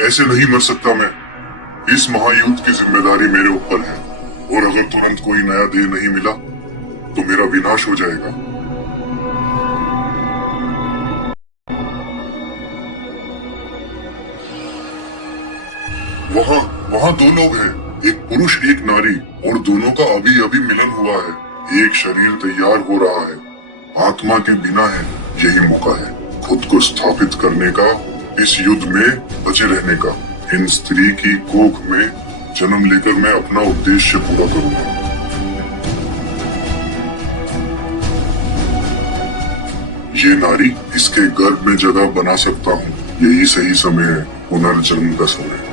ऐसे नहीं मर सकता मैं। इस महायुद्ध की जिम्मेदारी मेरे ऊपर है, और अगर तुरंत कोई नया देह नहीं मिला तो मेरा विनाश हो जाएगा। वहाँ वहाँ दो लोग हैं, एक पुरुष एक नारी, और दोनों का अभी अभी मिलन हुआ है। एक शरीर तैयार हो रहा है, आत्मा के बिना है। यही मौका है खुद को स्थापित करने का, इस युद्ध में बचे रहने का। इन स्त्री की कोख में जन्म लेकर मैं अपना उद्देश्य पूरा करूंगा। ये नारी, इसके गर्भ में जगह बना सकता हूँ। यही सही समय है, पुनर्जन्म का समय।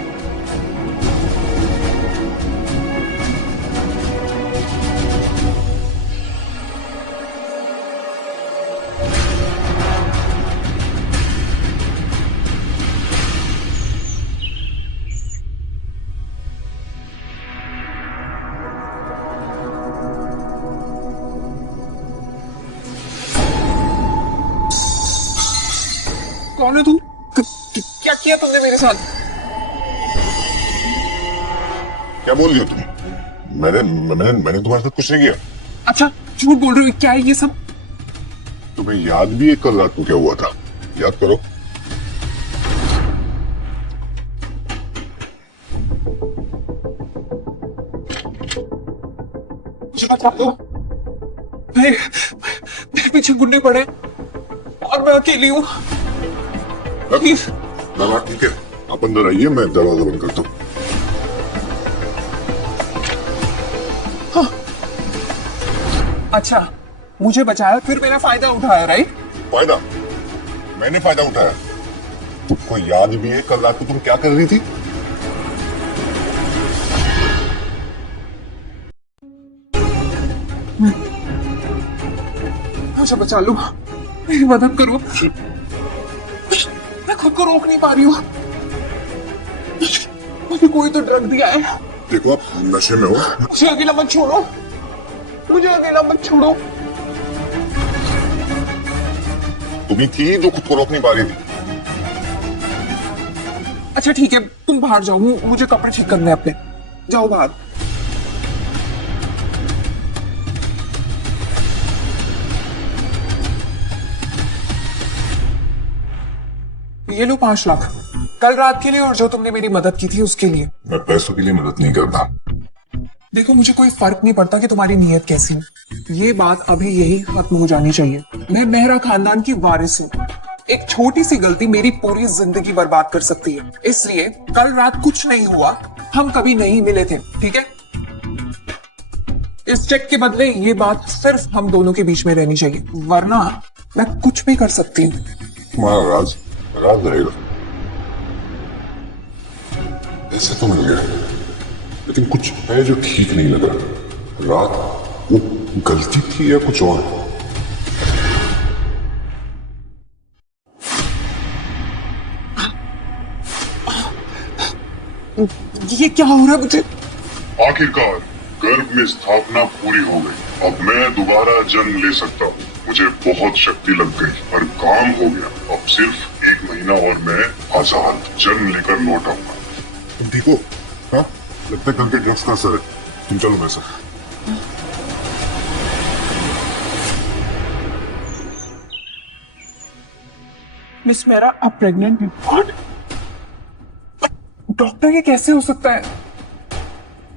कौन है तू? क्या किया तुमने मेरे साथ? क्या बोल दिया तुम? मैंने मैंने तुम्हारे साथ कुछ नहीं किया। अच्छा, झूठ बोल रहे हो? क्या है ये सब? तुम्हें याद भी है कल रात को क्या हुआ था? याद करो। मुझे बता दो। मेरे पीछे गुंडे पड़े और मैं अकेली हूँ। प्लीज। ठीक है, आप अंदर आइए, मैं दरवाजा बंद करता हूँ। हाँ। अच्छा, मुझे बचाया फिर मेरा फायदा उठाया, राइट? फायदा? मैंने फायदा उठाया? तुमको याद भी है कल रात को तुम क्या कर रही थी? मुझे बचा लो, मेरी मदद करो। मैं खुद को रोक नहीं पा रही हूँ। मुझे कोई तो ड्रग दिया है। देखो, आप नशे में हो। मुझे अकेला मत छोड़ो, मुझे अकेला मत छोड़ो। तुम्ही थी जो खुद को रोक नहीं पा रही थी। अच्छा ठीक है, तुम बाहर जाओ, मुझे कपड़े ठीक करने हैं अपने। जाओ बाहर। ये लो 5 लाख, कल रात के लिए, और जो तुमने मेरी मदद की थी उसके लिए। मैं पैसों के लिए मदद नहीं करता। देखो, मुझे कोई फर्क नहीं पड़ता कि तुम्हारी नीयत कैसी है, ये बात अभी यही खत्म हो जानी चाहिए। मैं मेहरा खानदान की वारिस हूँ। एक छोटी सी गलती मेरी पूरी जिंदगी बर्बाद कर सकती है, इसलिए कल रात कुछ नहीं हुआ, हम कभी नहीं मिले थे, ठीक है? इस चेक के बदले ये बात सिर्फ हम दोनों के बीच में रहनी चाहिए, वरना मैं कुछ भी कर सकती हूँ। तुम्हारा राज राज रहेगा। ऐसे तो मिल गया, लेकिन कुछ है जो ठीक नहीं लग रहा। रात वो गलती थी या कुछ और? ये क्या हो रहा है मुझे? आखिरकार गर्भ में स्थापना पूरी हो गई। अब मैं दोबारा जन्म ले सकता हूँ। मुझे बहुत शक्ति लग गई और काम हो गया। अब सिर्फ 1 महीना और मैं आजाद जन्म लेकर लौट आऊंगा। तुम ठीक हो? हाँ, लगता है कल के ड्रग्स का असर है। तुम चलो मेरे साथ। मिस मेरा अब प्रेग्नेंट है। व्हाट? डॉक्टर, ये कैसे हो सकता है?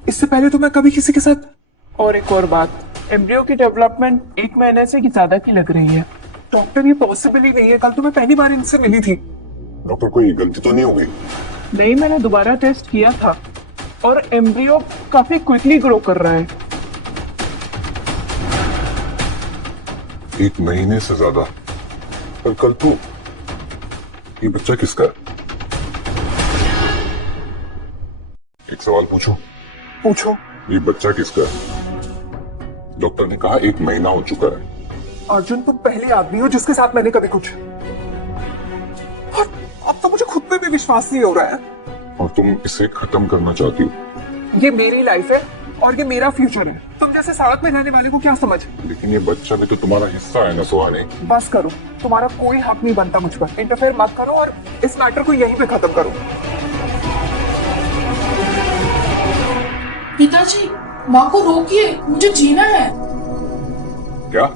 इससे पहले तो मैं कभी किसी के साथ। और एक और बात, एम्ब्रियो की डेवलपमेंट 1 महीने से ज्यादा की लग रही है। डॉक्टर, ये पॉसिबल ही नहीं है। कल तो मैं पहली बार इनसे मिली थी। डॉक्टर, कोई गलती तो नहीं हो गई? नहीं, मैंने दोबारा टेस्ट किया था और एम्ब्रियो काफी क्विकली ग्रो कर रहा है। 1 महीने से ज्यादा? पर कल तो ये बच्चा किसका है? एक सवाल पूछूं? पूछो। ये बच्चा किसका है? डॉक्टर ने कहा 1 महीना हो चुका है। अर्जुन, तुम पहले आदमी हो जिसके साथ मैंने कभी कुछ। और अब तो मुझे खुद पे भी विश्वास नहीं हो रहा है। और तुम इसे खत्म करना चाहती हो? ये मेरी लाइफ है और ये मेरा फ्यूचर है। तुम जैसे सड़क में रहने वाले को क्या समझ? लेकिन ये बच्चा भी तो तुम्हारा हिस्सा है ना सुहानी। बस करो, तुम्हारा कोई हक नहीं बनता मुझ पर। इंटरफेयर मत करो और इस मैटर को यहीं पे खत्म करो। पिताजी, माँ को रोकिए, मुझे जीना है। क्या?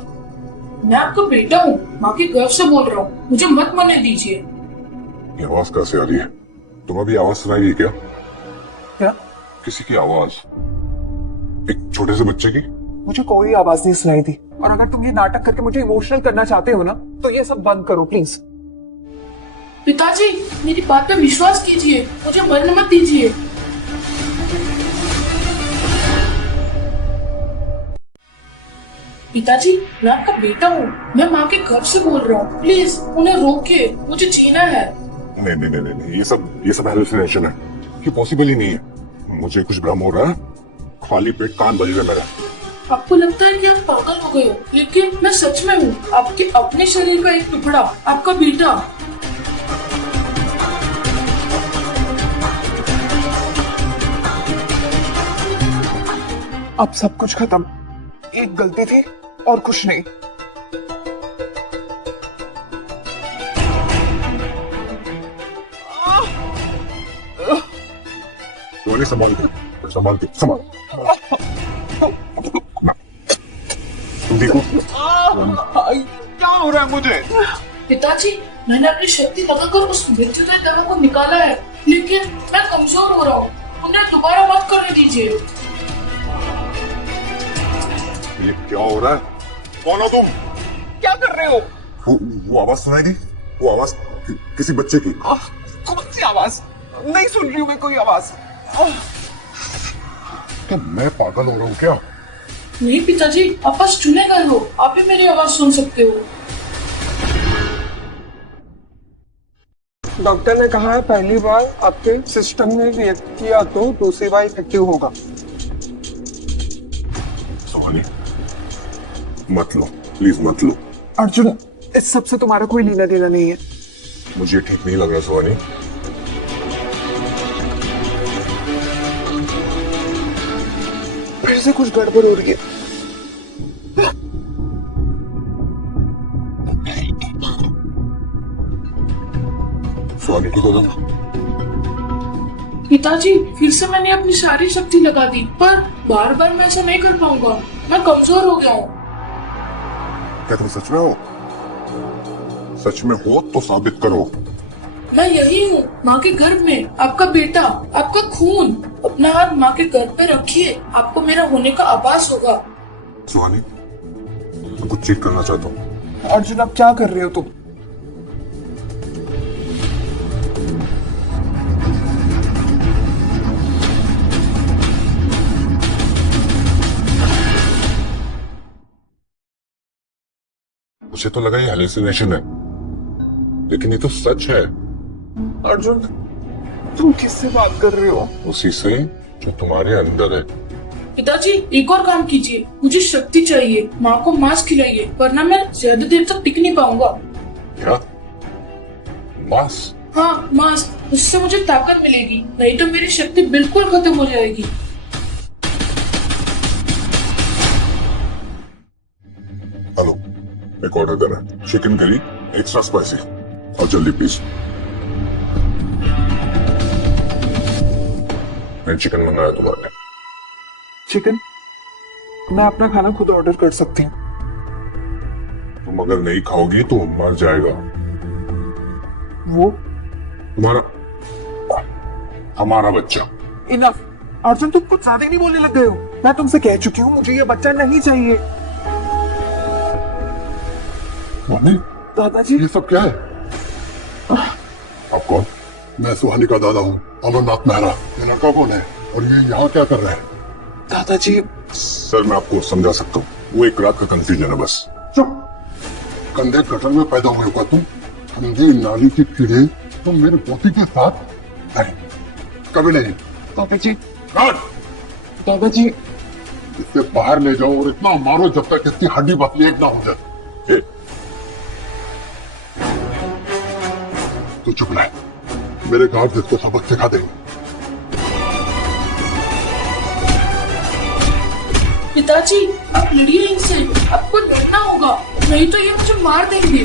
मैं आपका बेटा हूँ, माँ के गर्व से बोल रहा हूँ, मुझे मत मरने दीजिए। ये आवाज कैसे आ रही है? तुम्हें भी आवाज सुनाई है क्या? क्या? किसी की आवाज, एक छोटे से बच्चे की। मुझे कोई आवाज नहीं सुनाई थी। और अगर तुम ये नाटक करके मुझे इमोशनल करना चाहते हो ना, तो ये सब बंद करो प्लीज। पिताजी, मेरी बात पे विश्वास कीजिए, मुझे मरने मत दीजिए। पिताजी, मैं आपका बेटा हूँ, मैं माँ के गर्व से बोल रहा हूँ, प्लीज उन्हें रोकिए, मुझे जीना है। नहीं नहीं नहीं नहीं, ये सब हेलुसिनेशन है, ये पॉसिबल ही नहीं है। मुझे कुछ भ्रम हो रहा है, खाली पेट कान बज रहे मेरा। आपको लगता है कि आप पागल हो गए हो, लेकिन मैं सच में हूँ, आपके अपने शरीर का एक टुकड़ा, आपका बेटा। अब सब कुछ खत्म, एक गलती थी और कुछ नहीं। तो संभाल के संभाल के संभाल। तुम देखो क्या हो रहा है मुझे? पिताजी, मैंने अपनी शक्ति लगाकर उस मृत्युदय दवा को निकाला है, लेकिन मैं कमजोर हो रहा हूँ, उन्हें दोबारा मत करने दीजिए। ये क्या हो रहा है? कौन हो तुम? क्या कर रहे हो? वो आवाज सुनाई दी? वो आवाज किसी बच्चे की। कौन सी आवाज? नहीं सुन रही हूँ मैं कोई आवाज। तो मैं पागल हो रहा हूँ क्या? नहीं पिताजी, आप बस चुने गए हो, आप भी मेरी आवाज सुन सकते हो। डॉक्टर ने कहा है पहली बार आपके सिस्टम ने रिएक्ट किया तो दूसरी बार इफेक्टिव होगा। सोहानी, मत लो, प्लीज मत लो। अर्जुन, इस सब से तुम्हारा कोई लेना देना नहीं है। मुझे ठीक नहीं लग रहा सोहानी। फिर से कुछ गड़बड़ हो रही है। सोहानी की बोलो। पिताजी, फिर से मैंने अपनी सारी शक्ति लगा दी, पर बार बार मैं ऐसा नहीं कर पाऊंगा, मैं कमजोर हो गया हूँ। क्या तुम सच में हो? सच में हो तो साबित करो। मैं यही हूँ, माँ के गर्भ में, आपका बेटा, आपका खून। अपना हाथ माँ के गर्भ पे रखिए, आपको मेरा होने का आभास होगा। सोहानी, मैं कुछ चेक करना चाहता हूँ। अर्जुन, अब क्या कर रहे हो तुम? मुझे तो लगा ये हेलुसिनेशन है, लेकिन ये तो सच है। अर्जुन, तुम किससे बात कर रहे हो? उसी से जो तुम्हारे अंदर है। पिताजी, एक और काम कीजिए, मुझे शक्ति चाहिए, माँ को मांस खिलाइए, वरना मैं ज्यादा देर तक टिक नहीं पाऊंगा। क्या? मांस? हाँ, मांस, उससे मुझे ताकत मिलेगी, नहीं तो मेरी शक्ति बिल्कुल खत्म हो जाएगी। हेलो, एक ऑर्डर देना है, चिकन करी एक्स्ट्रा स्पाइसी और जल्दी प्लीज। मैं चिकन मंगाया तुम्हारे। चिकन? मैं अपना खाना खुद ऑर्डर कर सकती हूँ। तुम अगर नहीं खाओगी तो मर जाएगा वो तुम्हारा, हमारा बच्चा। इनफ। अर्जुन, तुम कुछ ज्यादा ही नहीं बोलने लग गए हो? मैं तुमसे कह चुकी हूँ मुझे ये बच्चा नहीं चाहिए। सुहानी, दादाजी, ये सब क्या है? आप कौन? मैं सुहानी का दादा हूँ, अमरनाथ मेहरा। ये लड़का कौन है और ये यहाँ क्या कर रहा है? दादाजी। सर, मैं आपको समझा सकता हूँ, वो एक रात का कंफ्यूजन है बस। चुप। कंधे गटर में पैदा हुए होगा तुम, अंधे नाली की कीड़े, तुम मेरे पोती के साथ? नहीं, कभी नहीं। दादाजी। गार्ड! दादाजी। इससे बाहर ले जाओ और इतना मारो जब तक इसकी हड्डी पतली एक ना हो जाए। तो चुप रहे, मेरे गार्ड इसको सबक सिखा देंगे। पिताजी, आप लड़िए इनसे, आपको लड़ना होगा, नहीं तो ये मुझे मार देंगे।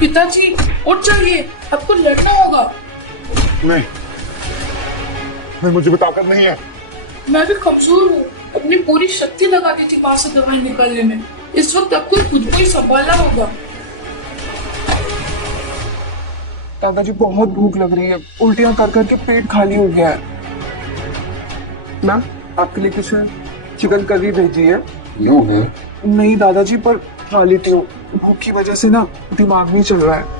पिताजी, उठ जाइए, आपको लड़ना होगा। नहीं, मुझे भी ताकत नहीं है। मैं भी कमजोर हूँ, अपनी पूरी शक्ति लगा दी थी वहां से दवाई निकालने में। इस वक्त आपको खुद को ही संभालना होगा। दादाजी बहुत भूख लग रही है, उल्टियां कर करके पेट खाली हो गया है। मैम, आपके लिए कुछ चिकन करी भेजी है? नहीं दादाजी, पर खा लेती हूँ, भूख की वजह से ना दिमाग नहीं चल रहा है।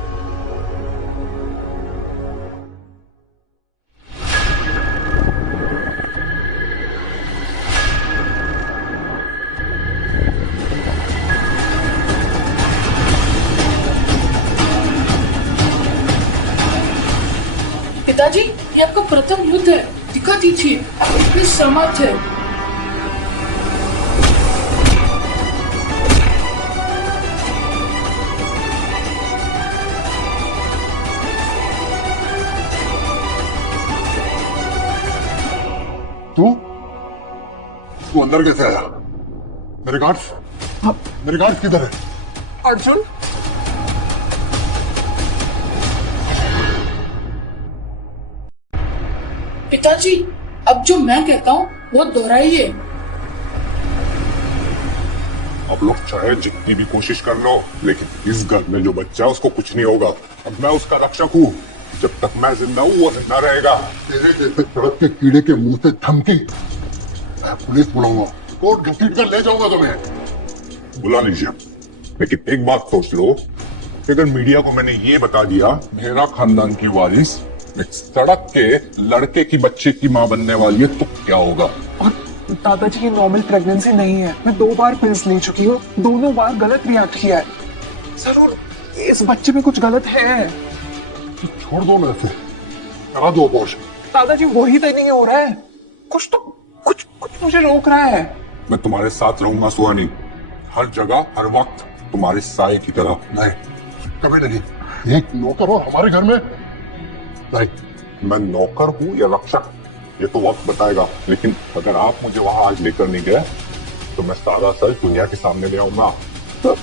पिताजी, ये आपका प्रथम युद्ध है, दिखा दीजिए आप कितने समर्थ है। तू अंदर कैसे आया? मेरे गार्ड्स किधर है? अर्जुन, पिताजी, अब जो मैं कहता हूँ वो दोहराइए। आप लोग चाहे जितनी भी कोशिश कर लो, लेकिन इस घर में जो बच्चा है उसको कुछ नहीं होगा। अब मैं उसका रक्षक हूँ, जब तक मैं जिंदा हूँ वो जिंदा रहेगा। तेरे जैसे सड़क के कीड़े के मुंह से धमकी, मैं पुलिस बुलाऊंगा, कोर्ट घसीट कर ले जाऊंगा तुम्हें। बुला लीजिए, लेकिन एक बात सोच लो कि अगर मीडिया को मैंने ये बता दिया मेरा खानदान की वारिस एक सड़क के लड़के की बच्चे की माँ बनने वाली है, तो क्या होगा? और दादाजी ये नॉर्मल प्रेगनेंसी नहीं है, मैं 2 बार पिल्स ले चुकी हूँ, दोनों बार गलत रिएक्ट किया है। जरूर इस बच्चे में कुछ गलत है। छोड़ दो ना इसे, करा दो अबॉर्शन। दादाजी वही तो नहीं हो रहा है, कुछ मुझे रोक रहा है। मैं तुम्हारे साथ रहूंगा सुहानी, हर जगह हर वक्त तुम्हारे साए की तरह। नहीं, कभी नहीं। एक नौकर हो हमारे घर में? नहीं, मैं नौकर हूँ या रक्षक ये तो वक्त बताएगा, लेकिन अगर आप मुझे वहां आज लेकर नहीं गए तो मैं सारा सच दुनिया के सामने ले आऊंगा। तो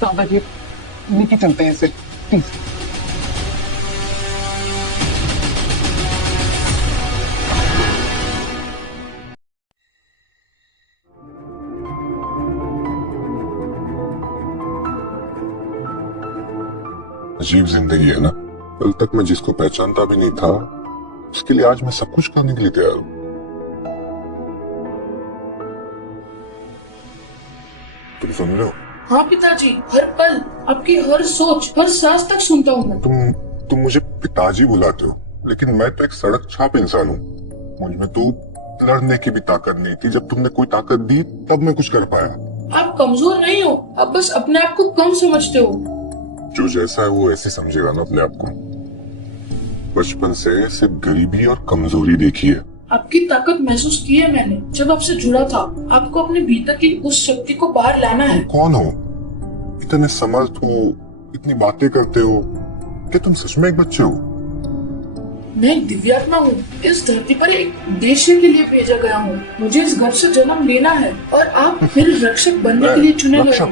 दादाजी लेके चलते हैं इसे, प्लीज। अजीब जिंदगी है ना। कल तक मैं जिसको पहचानता भी नहीं था, उसके लिए आज मैं सब कुछ करने के लिए तैयार हूं। तुम सुन रहे हो? हाँ पिताजी, हर पल आपकी हर सोच, हर सांस तक सुनता हूँ मैं। तुम मुझे पिताजी बुलाते हो, लेकिन मैं तो एक सड़क छाप इंसान हूँ। मुझ में तो लड़ने की भी ताकत नहीं थी। जब तुमने कोई ताकत दी तब मैं कुछ कर पाया। आप कमजोर नहीं हो, आप बस अपने आप को कम समझते हो। जो जैसा है वो ऐसे समझेगा ना अपने आप को। बचपन से सिर्फ गरीबी और कमजोरी देखी है। आपकी ताकत महसूस की है मैंने जब आपसे जुड़ा था। आपको अपने भीतर की उस शक्ति को बाहर लाना है। तुम कौन हो? इतने समर्थ हो, इतनी बातें करते हो, क्या तुम सच में एक बच्चे हो? मैं एक दिव्यात्मा हूँ, इस धरती पर एक उद्देश्य के लिए भेजा गया हूँ। मुझे इस घर से जन्म लेना है और आप मेरे रक्षक बनने के लिए चुने गए हो।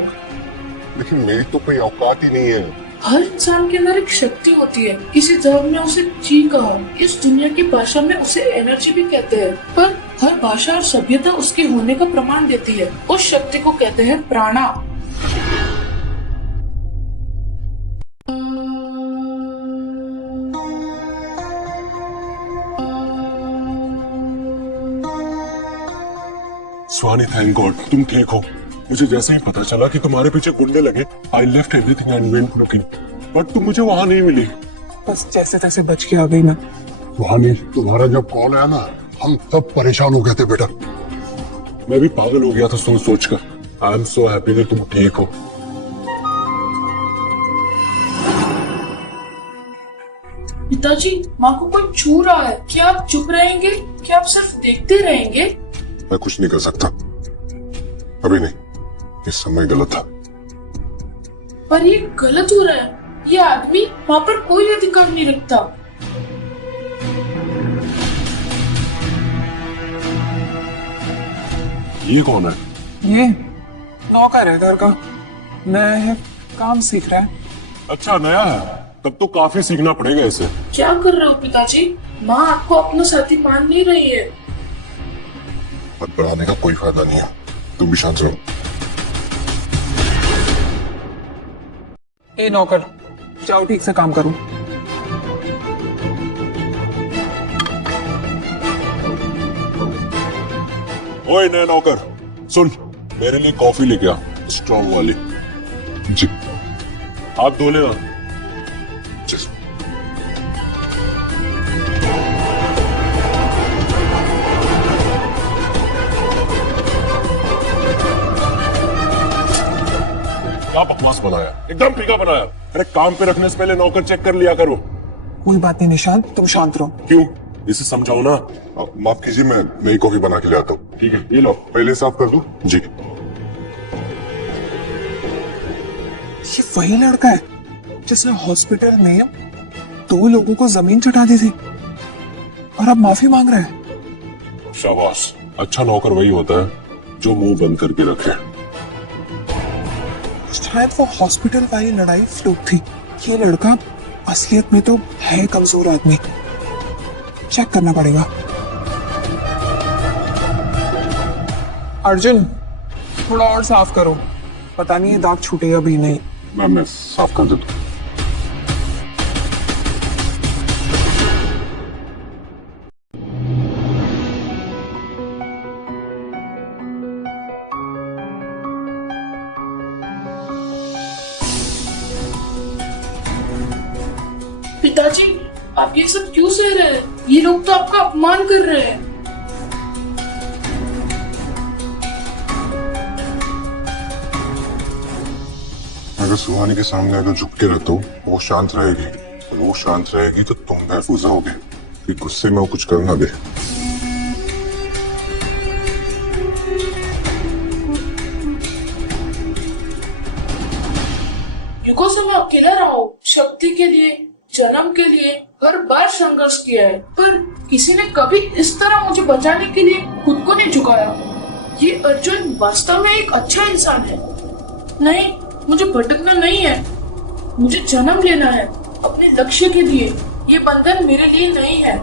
लेकिन मेरी तो कोई औकात ही नहीं है। हर इंसान के अंदर एक शक्ति होती है। किसी धर्म ने उसे ची कहा, इस दुनिया की भाषा में उसे एनर्जी भी कहते हैं, पर हर भाषा और सभ्यता उसके होने का प्रमाण देती है। उस शक्ति को कहते हैं प्राणा। स्वानी, थैंक गॉड तुम ठीक हो। मुझे जैसे ही पता चला कि तुम्हारे पीछे गुंडे लगे, I left everything and went looking, but तुम मुझे वहां नहीं मिली। बस जैसे तैसे बच के आ गई ना। स्वानी, तुम्हारा जब कॉल आया ना, हम सब परेशान हो गए थे बेटा। मैं भी पागल हो गया था सोच सोच कर। आई एम सो हैप्पी कि तुम ठीक हो। पिताजी, माँ को कोई छू रहा है, क्या आप चुप रहेंगे? क्या आप सिर्फ देखते रहेंगे? मैं कुछ नहीं कर सकता, अभी नहीं। इस समय गलत था। पर ये गलत हो रहा है। ये आदमी वहाँ पर कोई अधिकार नहीं रखता। ये कौन है? ये नौकर है घर का, नया है, काम सीख रहा है। अच्छा, नया है तब तो काफी सीखना पड़ेगा इसे। क्या कर रहे हो पिताजी? माँ आपको अपना साथी मान नहीं रही है। मत बढ़ाने का कोई फायदा नहीं है, तुम भी शांत रहो। ए नौकर, जाओ ठीक से काम करो। ओए नया नौकर, सुन, मेरे लिए कॉफी लेके आ, स्ट्रॉन्ग वाली। जी हाथ धो लेना। जी। क्या बकवास बनाया, एकदम फीका बनाया। अरे काम पे रखने से पहले नौकर चेक कर लिया करो। कोई बात नहीं निशांत, तुम शांत रहो। क्यों? इसे समझाओ ना। माफ कीजिए, मैं नई कॉफी बना के ले आता हूँ। ठीक है, ये लो। पहले साफ कर दूं? जी। ये वही लड़का है जिसने हॉस्पिटल में 2 लोगों को जमीन चटा दी थी और अब माफी मांग रहा है। शाबाश, अच्छा नौकर वही होता है जो मुंह बंद करके रखे। शायद वो हॉस्पिटल वाली लड़ाई फ्लूक थी। ये लड़का असलियत में तो है कमजोर आदमी। चेक करना पड़ेगा। अर्जुन, थोड़ा और साफ करो, पता नहीं ये दाग छूटेगा भी नहीं। मैं साफ कर देता हूँ। पिताजी, आप ये सब क्यों सह रहे हैं? ये लोग तो आपका अपमान कर रहे हैं। अगर सुहानी के सामने अगर झुक के रहता हूँ, वो शांत रहेगी। वो शांत रहेगी तो तुम महफूज रहोगे कि गुस्से में वो कुछ करना दे। युगों से मैं अकेला रहा हूँ। शक्ति के लिए, जन्म के लिए हर बार संघर्ष किया है, पर किसी ने कभी इस तरह मुझे बचाने के लिए खुद को नहीं झुकाया। ये अर्जुन वास्तव में एक अच्छा इंसान है। नहीं, मुझे भटकना नहीं है, मुझे जन्म लेना है अपने लक्ष्य के लिए। ये बंधन मेरे लिए नहीं है।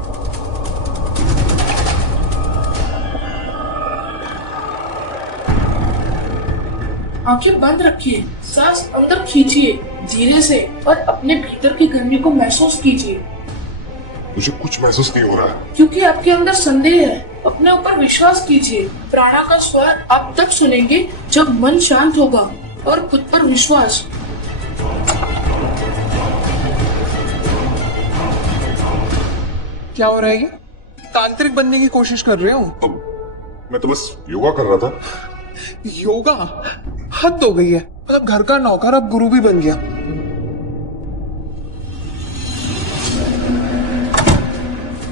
आंखें बंद रखिए, सांस अंदर खींचिए धीरे से और अपने भीतर की गर्मी को महसूस कीजिए। मुझे कुछ महसूस नहीं हो रहा है। क्योंकि आपके अंदर संदेह है। अपने ऊपर विश्वास कीजिए। प्राणा का स्वर आप तब सुनेंगे जब मन शांत होगा और खुद पर विश्वास। क्या हो रहा है ये? तांत्रिक बनने की कोशिश कर रहे हो? अब मैं तो बस योगा कर रहा था। योगा? हद हो गई है। मतलब घर का नौकर अब गुरु भी बन गया।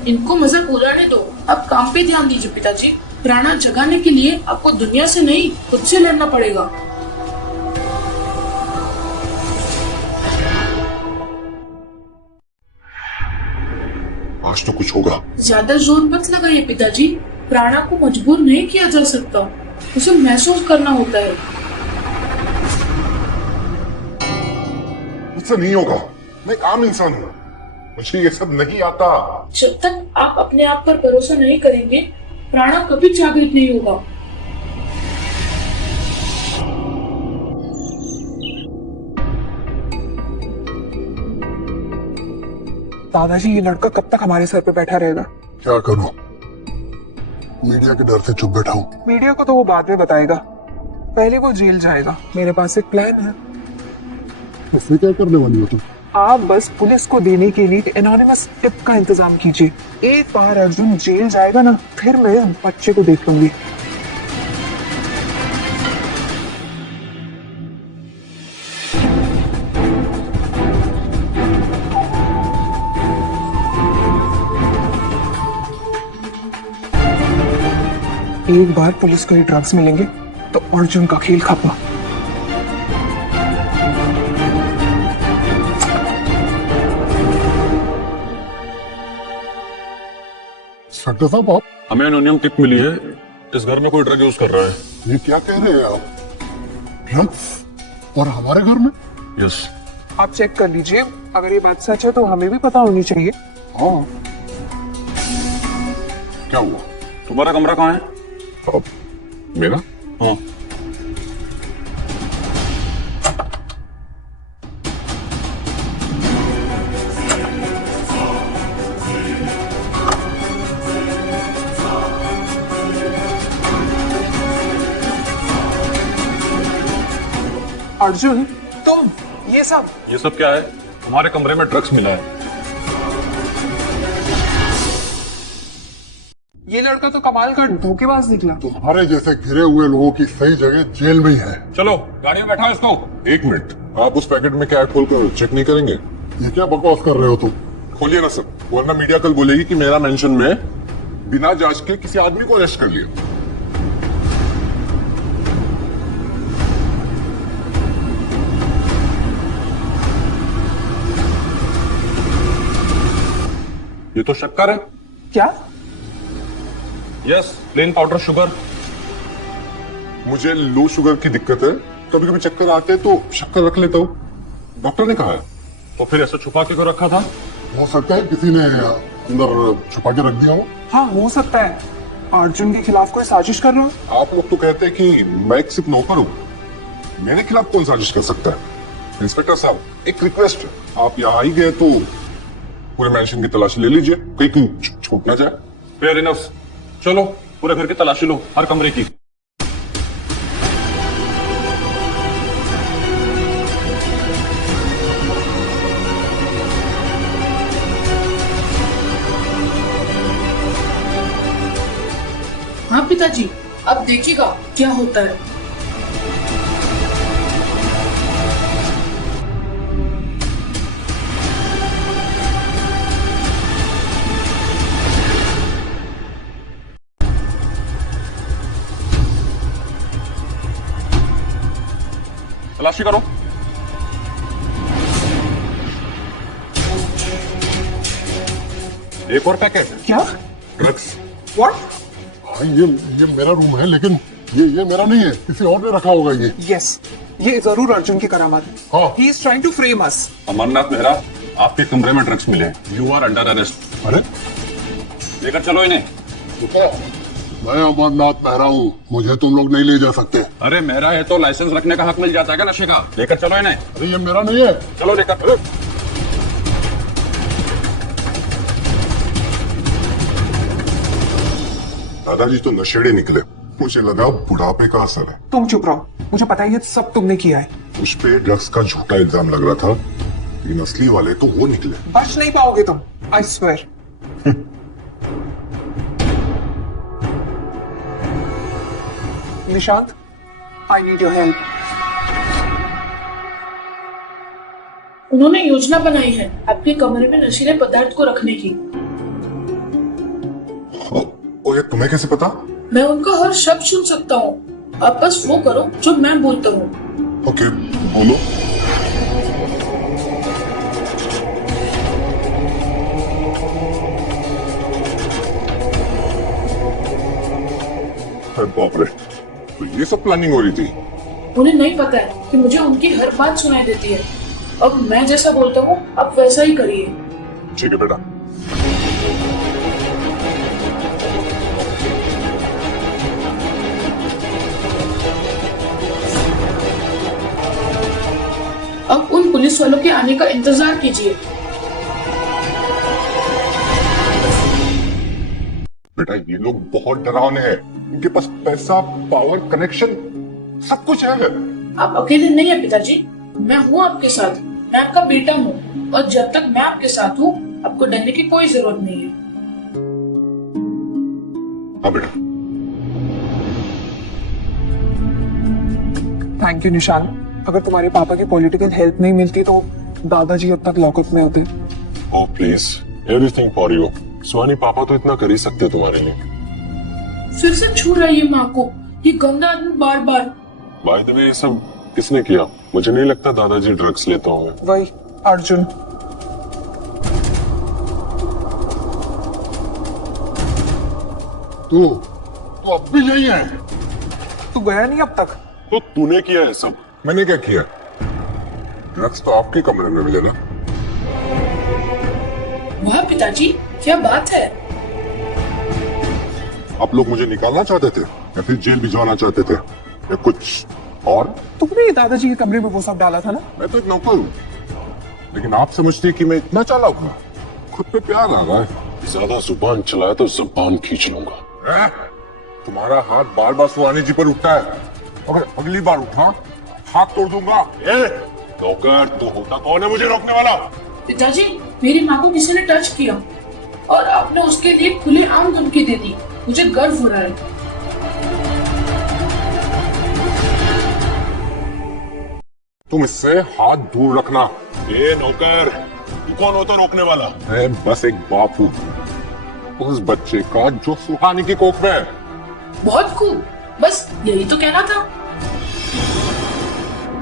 इनको मजाक उड़ाने दो, अब काम पे ध्यान दीजिए पिताजी। प्राणा जगाने के लिए आपको दुनिया से नहीं, खुद से लड़ना पड़ेगा। आज तो कुछ होगा। ज्यादा जोर मत लगाइए पिताजी। प्राणा को मजबूर नहीं किया जा सकता, उसे महसूस करना होता है। मुझसे नहीं होगा, मैं एक आम इंसान हूँ, मुझे ये सब नहीं आता। जब तक आप अपने आप पर भरोसा नहीं करेंगे, प्राणा कभी जागृत नहीं होगा। दादाजी, ये लड़का कब तक हमारे सर पे बैठा रहेगा? क्या करूं? मीडिया के डर से चुप बैठा हूं। मीडिया को तो वो बाद में बताएगा, पहले वो जेल जाएगा। मेरे पास एक प्लान है। इसमें क्या करने वाली हो तुम? आप बस पुलिस को देने के लिए एनोनिमस टिप का इंतजाम कीजिए। एक बार अर्जुन जेल जाएगा ना, फिर मैं इस बच्चे को देख लूंगी। एक बार पुलिस को ये ड्रग्स मिलेंगे तो अर्जुन का खेल खत्म। इंस्पेक्टर साहब, आप हमें एनोनियम टिप मिली है, इस घर में कोई ड्रग यूज कर रहा है। ये क्या कह रहे हैं आप? ड्रग्स? और हमारे घर में? यस, आप चेक कर लीजिए, अगर ये बात सच है तो हमें भी पता होनी चाहिए। हाँ, क्या हुआ? तुम्हारा कमरा कहाँ है? अब मेरा? हाँ। अर्जुन, तुम ये सब क्या है? तुम्हारे कमरे में ड्रग्स मिला है। ये लड़का तो कमाल का धोखेबाज निकला। तुम्हारे जैसे घिरे हुए लोगों की सही जगह जेल में ही है। चलो गाड़ी में बैठाओ इसको। एक मिनट, आप उस पैकेट में क्या खोल कर चेक नहीं करेंगे? ये क्या बकवास कर रहे हो तुम? खोलिए ना सब, वरना मीडिया कल बोलेगी कि मेरा मेंशन में बिना जांच के किसी आदमी को अरेस्ट कर लिया। ये तो शक्कर है। क्या? Yes, plain powder sugar. मुझे लो शुगर की दिक्कत है, कभी कभी चक्कर आते हैं तो शक्कर रख लेता हूँ। डॉक्टर ने कहा है। तो फिर ऐसा छुपा के क्यों रखा था? हो सकता है किसी ने अंदर छुपा के रख दिया हो। हाँ, हो सकता है। अर्जुन के खिलाफ कोई साजिश कर रहे हो? आप लोग तो कहते हैं कि मैं एक सिर्फ नौकर हूँ, मेरे खिलाफ कौन साजिश कर सकता है? इंस्पेक्टर साहब, एक रिक्वेस्ट है, आप यहाँ ही गए तो पूरे मैंशन की तलाशी ले लीजिए, कहीं छूट ना जाए। Fair enough. चलो पूरे घर की तलाशी लो, हर कमरे की। हाँ पिताजी, अब देखिएगा क्या होता है। तलाशी करो। एक और पैकेट क्या? ड्रग्स। व्हाट? हाँ, ये मेरा रूम है, लेकिन ये मेरा नहीं है, किसी और ने रखा होगा ये। यस, ये जरूर अर्जुन की करामात है। हाँ। He is trying to frame us. Amarnath Mehra, आपके कमरे में ड्रग्स मिले, यू आर अंडर अरेस्ट। अरे लेकर चलो इन्हें। रुको, मैं अमरनाथ मेहरा हूँ, मुझे तुम लोग नहीं ले जा सकते। अरे मेहरा है तो लाइसेंस रखने का हक मिल जाता है क्या नशे का? लेकर चलो इन्हें। अरे ये मेरा नहीं है। चलो लेकर। दादाजी तो नशेड़े निकले, मुझे लगा बुढ़ापे का असर है। तुम चुप रहो, मुझे पता है ये सब तुमने किया है। उस पे ड्रग्स का झूठा इल्जाम लग रहा था, लेकिन असली वाले तो वो निकले। बच नहीं पाओगे तुम, I swear. Nishant, I need your help. उन्होंने योजना बनाई है आपके कमरे में नशीले पदार्थ को रखने की। ओए, तुम्हें कैसे पता? मैं उनका हर शब्द सुन सकता हूँ। आप बस वो करो जो मैं बोलता हूँ। ओके, बोलो। बाप रे, तो ये सब प्लानिंग हो रही थी। उन्हें नहीं पता है कि मुझे उनकी हर बात सुनाई देती है। अब मैं जैसा बोलता हूँ आप वैसा ही करिए। ठीक है बेटा। अब उन पुलिस वालों के आने का इंतजार कीजिए। बेटा ये लोग बहुत डरावने हैं, इनके पास पैसा, पावर, कनेक्शन सब कुछ है। आप अकेले नहीं है पिताजी, मैं हूँ आपके साथ। मैं आपका बेटा हूँ और जब तक मैं आपके साथ हूँ आपको डरने की कोई जरूरत नहीं है। हाँ बेटा। थैंक यू निशान। अगर तुम्हारे पापा की पॉलिटिकल हेल्प नहीं मिलती तो दादाजी अब तक लॉकअप में होते। Oh please, everything for you. Suhani, पापा तो इतना कर ही सकते तुम्हारे लिए। फिर से छू रही है माँ को ये गंदा आदमी बार बार। बाय द वे, ये सब किसने किया? मुझे नहीं लगता दादाजी ड्रग्स लेते होंगे। वही अर्जुन। तू अब भी यही है? तू गया नहीं अब तक? तो तूने किया है सब, मैंने क्या किया? ड्रग्स तो आपके कमरे में मिले ना। वाह पिताजी, क्या बात है। आप लोग मुझे निकालना चाहते थे या फिर जेल भिजवाना चाहते थे या कुछ और? तुमने दादाजी के कमरे में वो सब डाला था ना। मैं तो एक नौकर हूँ, लेकिन आप समझते हैं कि मैं इतना चालाक हूँ? खुद पे प्यार आ रहा है। ज्यादा जुबान चलाया तो जुबान खींच लूंगा। तुम्हारा हाथ बार बार सुहानी जी पर उठता है, अगर अगली बार उठा हाथ तोड़ दूंगा। नौकर तो होता कौन है मुझे रोकने वाला? पिताजी, मेरी माँ को किसी ने टच किया और आपने उसके लिए खुलेआम धमकी दे दी। मुझे गर्व हो रहा है। तुम इससे हाथ दूर रखना। ये नौकर, तू कौन होता रोकने वाला? मैं बस एक बाप हूँ उस बच्चे का जो सुहानी की कोख में है। बहुत खूब, बस यही तो कहना था।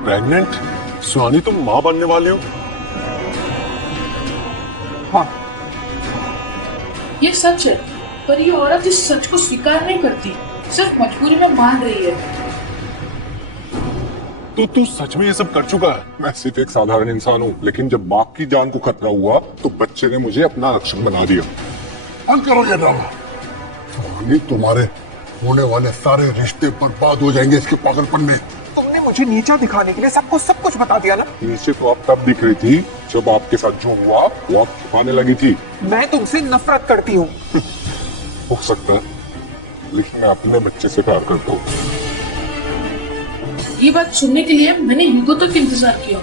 प्रेग्नेंट? सुहानी तुम माँ बनने वाले हो? हाँ, ये सच है, पर ये औरत इस सच को स्वीकार नहीं करती, सिर्फ मजबूरी में मान रही है। तो तू सच में ये सब कर चुका है? मैं सिर्फ एक साधारण इंसान हूँ, लेकिन जब बाप की जान को खतरा हुआ तो बच्चे ने मुझे अपना रक्षक बना दिया। बंद करो ये ड्रामा। सुहानी, तुम्हारे होने वाले सारे रिश्ते बर्बाद हो जाएंगे इसके पागलपन में। तुमने मुझे नीचा दिखाने के लिए सबको सब कुछ बता दिया ना। नीचे तो आप तब दिख रही थी जब आपके साथ जो हुआ वो आप छुपाने लगी थी। मैं तुमसे नफरत करती हूँ। हो सकता है, लेकिन मैं अपने बच्चे से प्यार करता हूँ। ये बात सुनने के लिए मैंने युगों तक इंतजार किया।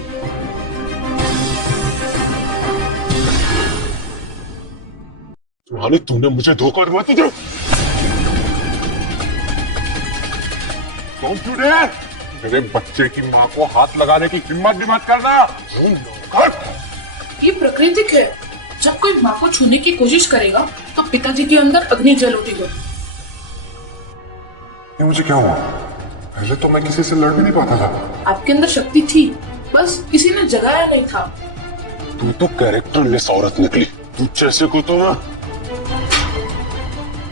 सुहानी, तूने मुझे धोखा दिया। तुझे Don't you dare! मेरे बच्चे की माँ को हाथ लगाने की हिम्मत भी मत करना। ये प्राकृतिक है। जब कोई माँ को छूने की कोशिश करेगा तो पिताजी के अंदर अग्नि जल उठेगा। ये मुझे क्या हुआ? पहले तो मैं किसी से लड़ भी नहीं पाता था। आपके अंदर शक्ति थी, बस किसी ने जगाया नहीं था। तू तो कैरेक्टरलेस औरत निकली। तू जैसे को तो मैं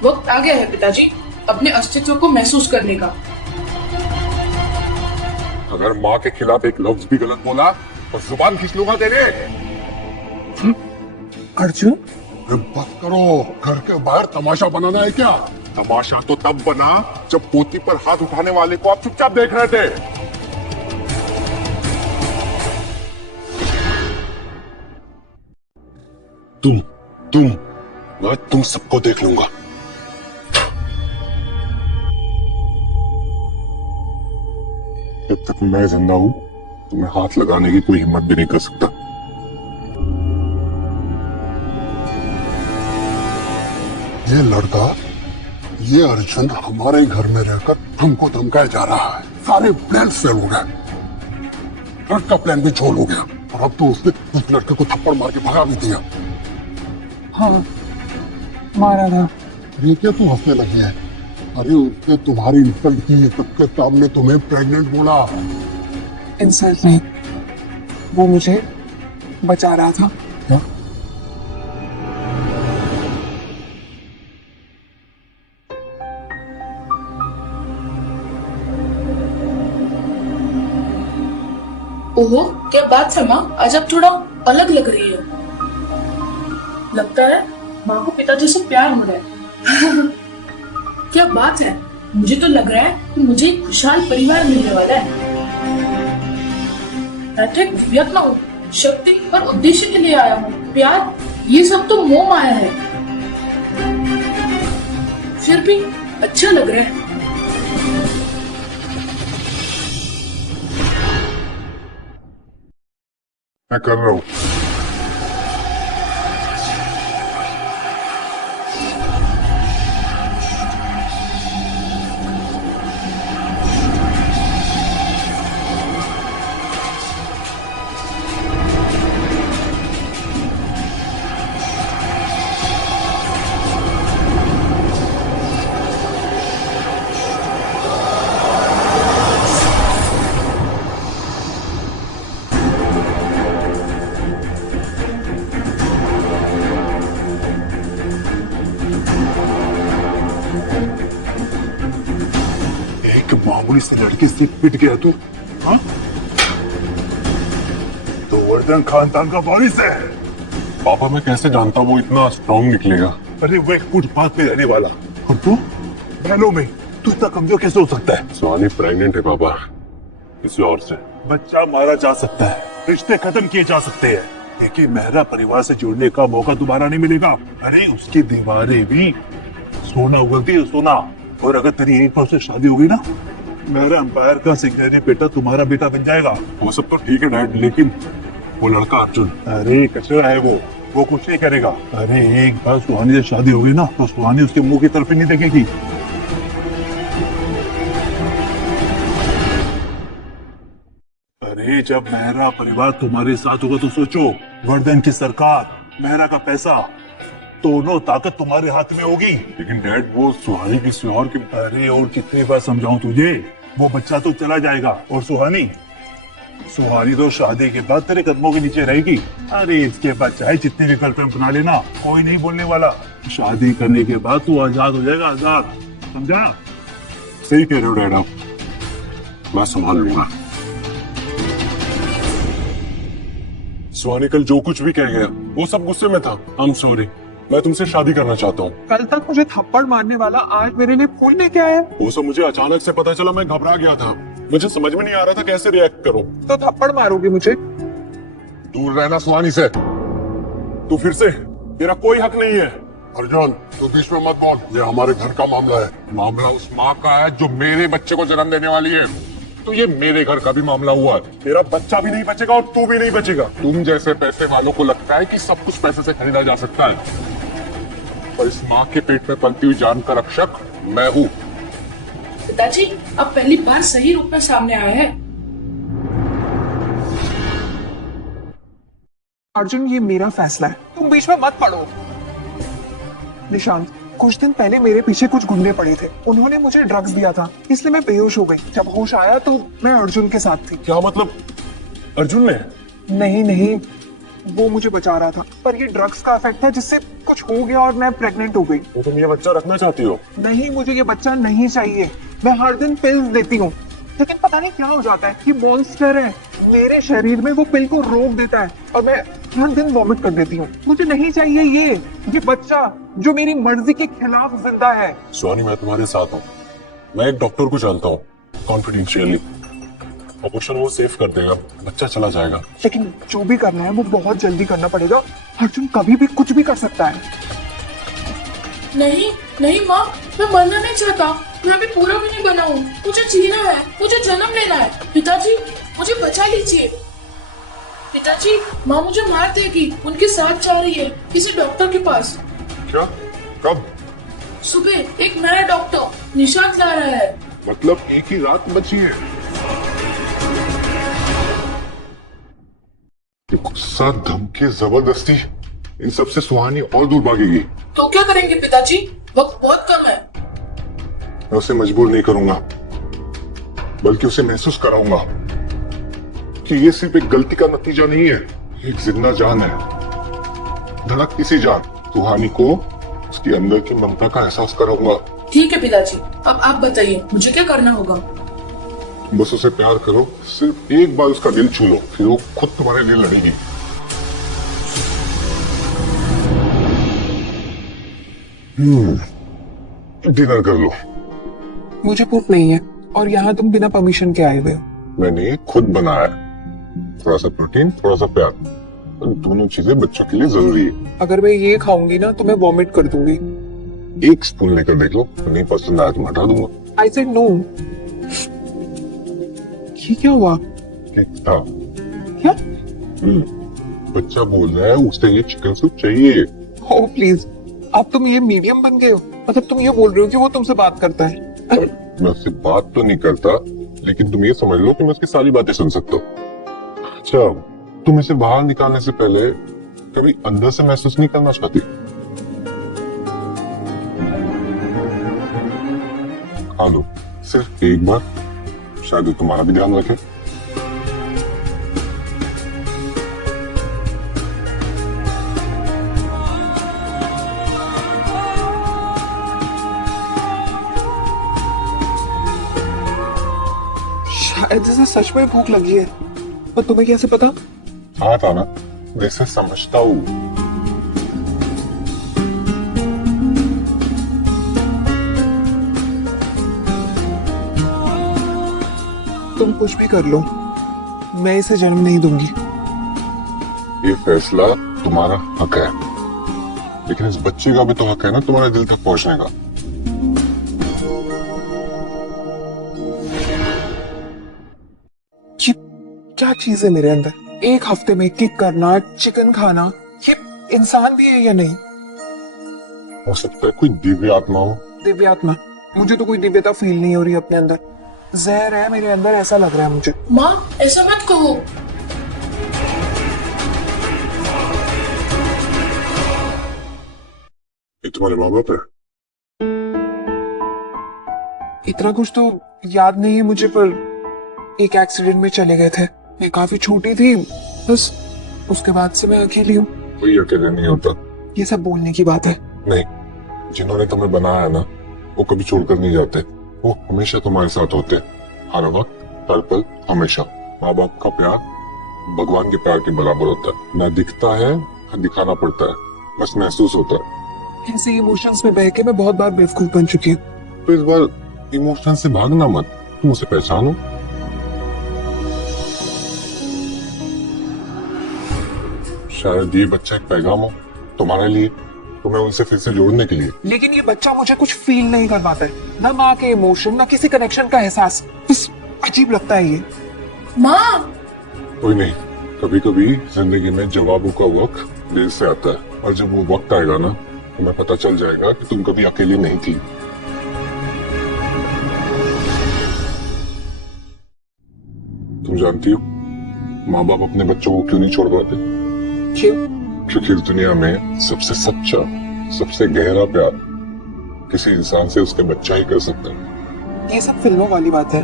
वक्त आ गया है पिताजी, अपने अस्तित्व को महसूस करने का। अगर माँ के खिलाफ एक लफ्ज भी गलत बोला तो जुबान खींच लूंगा तेरे। अर्जुन, बस करो, घर के बाहर तमाशा बनाना है क्या? तमाशा तो तब बना जब पोती पर हाथ उठाने वाले को आप चुपचाप देख रहे थे। मैं तुम सबको देख लूंगा। जब तक मैं जिंदा हूं तुम्हें हाथ लगाने की कोई हिम्मत भी नहीं कर सकता। ये लड़का, ये अर्जुन हमारे घर में रहकर हमको धमकाया जा रहा है। सारे प्लान फेल हो गए। ट्रक का प्लान भी छोड़ हो गया और अब तो उसने उस लड़के को थप्पड़ मार के भगा भी दिया। हाँ, मारा था। ये क्या तू हंसने लगी है? अरे उसने तुम्हारी इंसल्ट की, सबके सामने तुम्हें प्रेग्नेंट बोला। इंसल्ट नहीं, वो मुझे बचा रहा था। क्या? ओहो, क्या बात है माँ, आज आप थोड़ा अलग लग रही है। लगता है माँ को पिताजी से प्यार हो रहा है। क्या बात है, मुझे तो लग रहा है कि मुझे एक खुशहाल परिवार मिलने वाला है। मैं तो एक दिव्यात्मा हूँ, शक्ति और उद्देश्य के लिए आया हूँ। प्यार, ये सब तो मोह माया है। फिर भी अच्छा लग रहा है। मैं कर रहा हूं। एक मामूली से लड़के से पिट गया तू, हाँ? वर्धन खानदान का वारिस है। पापा मैं कैसे जानता वो इतना स्ट्रॉन्ग निकलेगा? अरे वो एक फुटपाथ पे रहने वाला, और तू बहनों में तू इतना कमजोर कैसे हो सकता है? सुहानी प्रेग्नेंट है पापा, किसी और से। बच्चा मारा जा सकता है, रिश्ते खत्म किए जा सकते हैं, लेकिन मेहरा परिवार से जुड़ने का मौका दोबारा नहीं मिलेगा। अरे उसकी दीवारें भी सोना उगलती है, सोना। और अगर तेरी एक बार से शादी होगी ना, मेहरा अंपायर का सिग्नेचर बेटा तुम्हारा बेटा बन जाएगा। वो सब तो ठीक है डैड, लेकिन वो लड़का अर्जुन। अरे कचरा है वो कुछ नहीं करेगा। अरे एक बार सुहानी से शादी होगी ना, तो सुहानी उसके मुंह की तरफ ही नहीं देखेगी। अरे जब मेहरा परिवार तुम्हारे साथ होगा तो सोचो, वर्धन की सरकार, मेहरा का पैसा, दोनों ताकत तुम्हारे हाथ में होगी। लेकिन डैड वो सुहानी किसी और की। अरे और कितनी बार समझाऊं तुझे, वो बच्चा तो चला जाएगा, और सुहानी तो शादी के बाद तेरे कदमों के नीचे रहेगी। अरे इसके बाद चाहे जितनी भी गर्लफ्रेंड बना लेना, कोई नहीं बोलने वाला। शादी करने के बाद तू आजाद हो जाएगा, आजाद, समझा? सही कह रहे हो डैड आप, मैं संभाल लूंगा। सुहानी कल जो कुछ भी कह गया वो सब गुस्से में था। आई एम सॉरी, मैं तुमसे शादी करना चाहता हूँ। कल तक मुझे थप्पड़ मारने वाला आज मेरे लिए फूल लेके आया है। वो सब मुझे अचानक से पता चला, मैं घबरा गया था, मुझे समझ में नहीं आ रहा था कैसे रिएक्ट करूं। तो थप्पड़ मारोगे मुझे? दूर रहना सुहानी से। तू फिर से, तेरा कोई हक नहीं है। अर्जुन तू बीच में मत बोल, ये हमारे घर का मामला है। मामला उस माँ का है जो मेरे बच्चे को जन्म देने वाली है, तो ये मेरे घर का भी मामला हुआ है। तेरा बच्चा भी नहीं बचेगा और तू भी नहीं बचेगा। तुम जैसे पैसे वालों को लगता है कि सब कुछ पैसे से खरीदा जा सकता है, पर इस माँ के पेट में पलती हुई जान का रक्षक मैं हूँ। पिताजी अब पहली बार सही रूप में सामने आया है। अर्जुन ये मेरा फैसला है, तुम बीच में मत पड़ो। निशांत, कुछ दिन पहले मेरे पीछे कुछ गुंडे पड़े थे, उन्होंने मुझे ड्रग्स दिया था, इसलिए मैं बेहोश हो गई। जब होश आया तो मैं अर्जुन के साथ थी। क्या मतलब? अर्जुन ने? नहीं, वो मुझे बचा रहा था, पर ये ड्रग्स का इफेक्ट था जिससे कुछ हो गया और मैं प्रेग्नेंट हो गई। तो तुम ये बच्चा रखना चाहती हो? नहीं, मुझे ये बच्चा नहीं चाहिए। मैं हर दिन पिल्स देती हूँ, लेकिन पता नहीं क्या हो जाता है। ये मॉन्स्टर है, मेरे शरीर में वो पिल को रोक देता है और मैं हर दिन वॉमिट कर देती हूँ। मुझे नहीं चाहिए ये बच्चा जो मेरी मर्जी के खिलाफ जिंदा है। सुहानी मैं तुम्हारे साथ हूँ, मैं एक डॉक्टर को जानता हूँ, कॉन्फिडेंशियली। ऑपरेशन वो सेफ कर देगा, बच्चा चला जाएगा। लेकिन जो भी करना है वो बहुत जल्दी करना पड़ेगा। अर्जुन कभी भी कुछ भी कर सकता है। नहीं माँ, मैं मरना नहीं चाहता, मैं अभी पूरा भी नहीं बना हूँ। मुझे जीना है, मुझे जन्म लेना है। पिताजी मुझे बचा लीजिए। पिताजी माँ मुझे मार देगी, उनके साथ जा रही है किसी डॉक्टर के पास। क्या? कब? सुबह एक नया डॉक्टर निशांत ला रहा है। मतलब एक ही रात बची है। ये गुस्सा, धमकी, जबरदस्ती, इन सब से सुहानी और दूर भागेगी। तो क्या करेंगे पिताजी, वक्त बहुत कम है। मैं उसे मजबूर नहीं करूंगा, बल्कि उसे महसूस कराऊंगा कि ये सिर्फ एक गलती का नतीजा नहीं है, एक जिंदा जान है, धड़कती सी जान। सुहानी को उसके अंदर की ममता का एहसास कराऊंगा। ठीक है पिताजी, अब आप बताइए मुझे क्या करना होगा। बस उसे प्यार करो, सिर्फ एक बार उसका दिल छू लो, फिर वो खुद तुम्हारे लिए लड़ेगी। डिनर कर लो। मुझे भूख नहीं है और यहाँ तुम बिना परमिशन के आए हुए हो। मैंने खुद बनाया, थोड़ा सा प्रोटीन, थोड़ा सा प्यार, दोनों चीजें बच्चों के लिए जरूरी है। अगर मैं ये खाऊंगी ना तो मैं वॉमिट कर दूंगी। एक स्पून लेकर देख लो, नहीं पसंद आया तो हटा दूंगा। I said no. ये क्या हुआ? क्या? बच्चा बोल रहा है उसे ये चिकन सूप चाहिए। ओह प्लीज, अब तुम ये मीडियम बन गए हो। मतलब तुम ये बोल रहे हो कि वो तुमसे बात करता है? मैं उससे बात तो नहीं करता, लेकिन तुम ये समझ लो कि मैं उसकी सारी बातें सुन सकता हूँ। अच्छा, तुम इसे बाहर निकालने से पहले कभी अंदर से महसूस नहीं करना चाहती? खा लो, सिर्फ एक बार, शायद वो तुम्हारा भी ध्यान रखे। शायद इसे सच में भूख लगी है, पर तुम्हें कैसे पता? हाँ था ना, जैसे समझता हूँ। तुम कुछ भी कर लो, मैं इसे जन्म नहीं दूंगी। ये फैसला तुम्हारा हक है, लेकिन इस बच्चे का भी तो हक है ना तुम्हारे दिल तक पहुंचने का। ये क्या चीज है मेरे अंदर? एक हफ्ते में किक करना, चिकन खाना, ये इंसान भी है या नहीं? हो सकता है कोई दिव्य आत्मा हो। दिव्य आत्मा? मुझे तो कोई दिव्यता फील नहीं हो रही अपने अंदर। जहर है मेरे अंदर, ऐसा लग रहा है मुझे। माँ ऐसा मत कहो। ये तुम्हारे माँ बाप है? इतना कुछ तो याद नहीं है मुझे, पर एक एक्सीडेंट में चले गए थे। मैं काफी छोटी थी, बस उसके बाद से मैं अकेली हूँ। कोई अकेले नहीं होता। ये सब बोलने की बात है। नहीं, जिन्होंने तुम्हें बनाया ना, वो कभी छोड़कर नहीं जाते। वो हमेशा तुम्हारे साथ होते, हर वक्त, हर पल, हमेशा। माँ बाप का प्यार भगवान के प्यार के बराबर होता है। न दिखता है, न दिखाना पड़ता है, बस महसूस होता है। ऐसे इमोशंस में बह के मैं बहुत बार बेवकूफ बन चुकी हूँ। तो इस बार इमोशन से भागना मत, तुम उसे पहचानो। शायद ये बच्चा एक पैगाम हो तुम्हारे लिए, तुम्हें उनसे फिर से जोड़ने के लिए। लेकिन ये बच्चा मुझे कुछ फील नहीं कर पाता है, ना माँ के इमोशन, ना किसी कनेक्शन का एहसास। बस अजीब लगता है ये। माँ कोई नहीं, कभी कभी जिंदगी में जवाबों का वक्त देर से आता है, और जब वो वक्त आएगा ना, तुम्हें पता चल जाएगा कि तुम कभी अकेली नहीं थी। तुम जानती हो माँ बाप अपने बच्चों को क्यों नहीं छोड़ पाते? क्यों? क्योंकि इस दुनिया में सबसे सच्चा, सबसे गहरा प्यार किसी इंसान से उसके बच्चा ही कर सकता है। ये सब फिल्मों वाली बात है।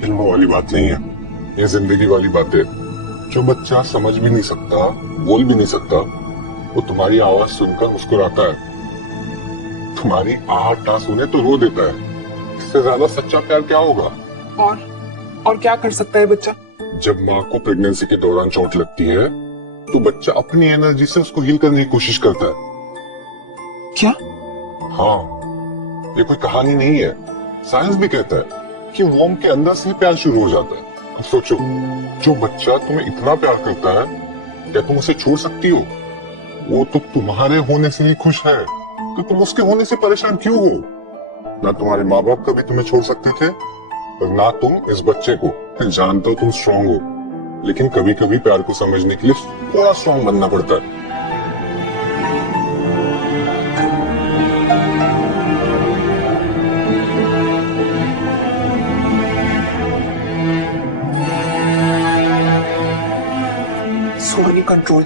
फिल्मों वाली बात नहीं है, ये जिंदगी वाली बात है। जो बच्चा समझ भी नहीं सकता, बोल भी नहीं सकता, वो तुम्हारी आवाज सुनकर मुस्कुराता है। तुम्हारी आहट ना सुने तो रो देता है। इससे ज्यादा सच्चा प्यार क्या होगा? और क्या कर सकता है बच्चा? जब माँ को प्रेगनेंसी के दौरान चोट लगती है, तो बच्चा अपनी एनर्जी से उसको हील करने की कोशिश करता है। क्या? हाँ, ये कोई कहानी नहीं है, साइंस भी कहता है कि वॉर्म के अंदर से प्यार शुरू हो जाता है। अब सोचो, जो बच्चा तुम्हें इतना प्यार करता है, क्या तुम उसे छोड़ सकती हो? वो तो तुम्हारे होने से ही खुश है, तो तुम उसके होने से परेशान क्यों हो? ना तुम्हारे माँ बाप कभी तुम्हें छोड़ सकते थे, और ना तुम इस बच्चे को। मैं जानता हूँ तुम स्ट्रांग हो, लेकिन कभी कभी प्यार को समझने के लिए थोड़ा स्ट्रांग बनना पड़ता है। सुहानी, कंट्रोल।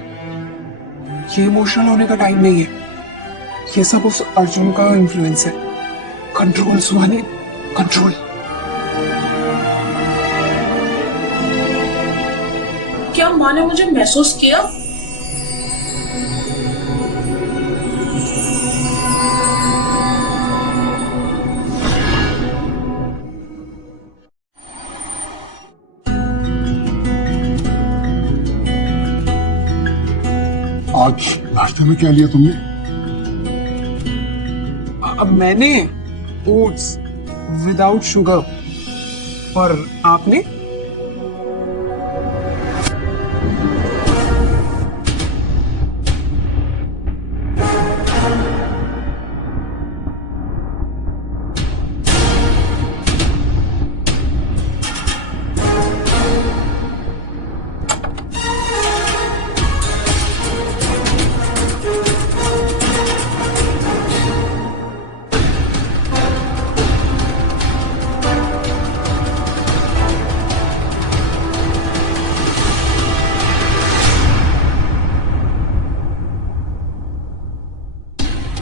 ये इमोशनल होने का टाइम नहीं है। ये सब उस अर्जुन का इन्फ्लुएंस है। कंट्रोल सुहानी, कंट्रोल। क्या माँ ने मुझे महसूस किया? आज नाश्ते में क्या लिया तुमने? अब मैंने ओट्स विदाउट शुगर, और आपने?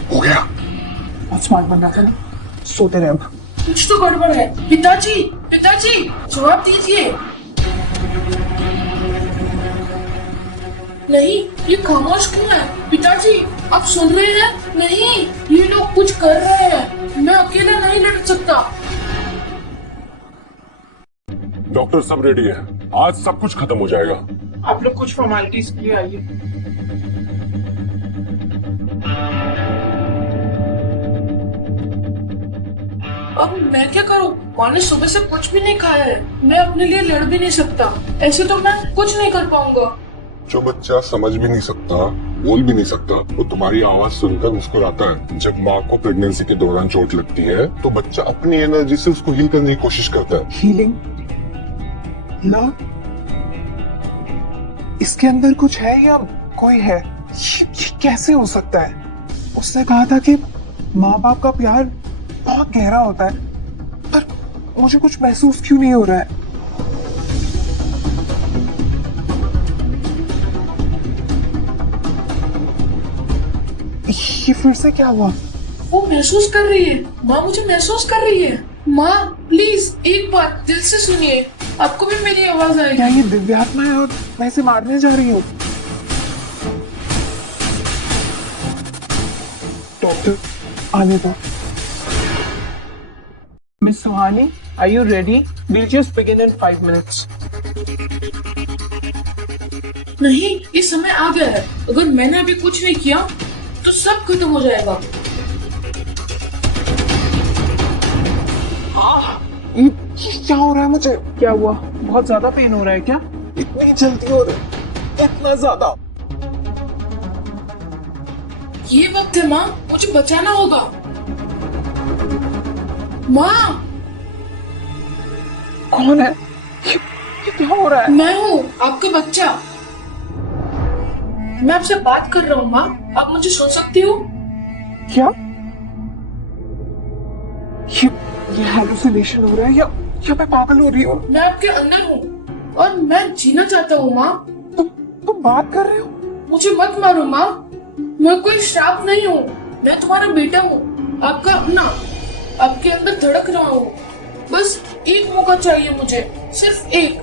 हो गया। बहुत स्मार्ट बन रहा था ना। सोते रहे अब। कुछ तो गड़बड़ है। पिताजी, पिताजी, जवाब दीजिए। नहीं, ये खामोश क्यों है? पिताजी, आप सुन रहे हैं? नहीं, ये लोग कुछ कर रहे हैं। मैं अकेला नहीं लड़ सकता। डॉक्टर सब रेडी है, आज सब कुछ खत्म हो जाएगा। आप लोग कुछ फॉर्मेलिटीज के लिए आइए। अब मैं क्या करूं? माँ ने सुबह से कुछ भी नहीं खाया है। मैं अपने लिए लड़ भी नहीं सकता। ऐसे तो मैं कुछ नहीं कर पाऊंगा। जो बच्चा समझ भी नहीं सकता, बोल भी नहीं सकता, वो तुम्हारी आवाज सुनकर मुस्कुराता है। जब माँ को प्रेगनेंसी के दौरान चोट लगती है तो बच्चा अपनी एनर्जी से उसको हील करने की कोशिश करता है। हीलिंग लव, इसके अंदर कुछ है या कोई है? ये कैसे हो सकता है? उसने कहा था कि माँ बाप का प्यार बहुत गहरा होता है, पर मुझे कुछ महसूस क्यों नहीं हो रहा है? ये फिर से क्या हुआ? वो महसूस कर रही है। माँ मुझे महसूस कर रही है। माँ प्लीज एक बार दिल से सुनिए, आपको भी मेरी आवाज क्या आएगी। ये दिव्यात्मा है और मैं इसे मारने जा रही हूँ? डॉक्टर आने दो। Miss Suhani, are you ready? We'll just begin in 5 minutes. नहीं, ये समय आ गया है। अगर मैंने अभी कुछ नहीं किया तो सब खत्म हो जाएगा। ये क्या हो रहा है मुझे? क्या हुआ? बहुत ज्यादा पेन हो रहा है क्या? इतनी जल्दी हो रहा है? इतना ज्यादा? ये वक्त है माँ, मुझे बचाना होगा। माँ, कौन है? ये क्या हो रहा है? मैं हूँ आपका बच्चा। मैं आपसे बात कर रहा हूँ माँ, आप मुझे सुन सकती हो? क्या? ये हेलुसिनेशन हो रहा है या मैं पागल हो रही हूँ? मैं आपके अंदर हूँ और मैं जीना चाहता हूँ माँ। तुम बात कर रहे हो? मुझे मत मारो माँ, मैं कोई श्राप नहीं हूँ। मैं तुम्हारा बेटा हूँ, आपका अपना। आपके अंदर धड़क रहा हूँ। बस एक मौका चाहिए मुझे, सिर्फ एक।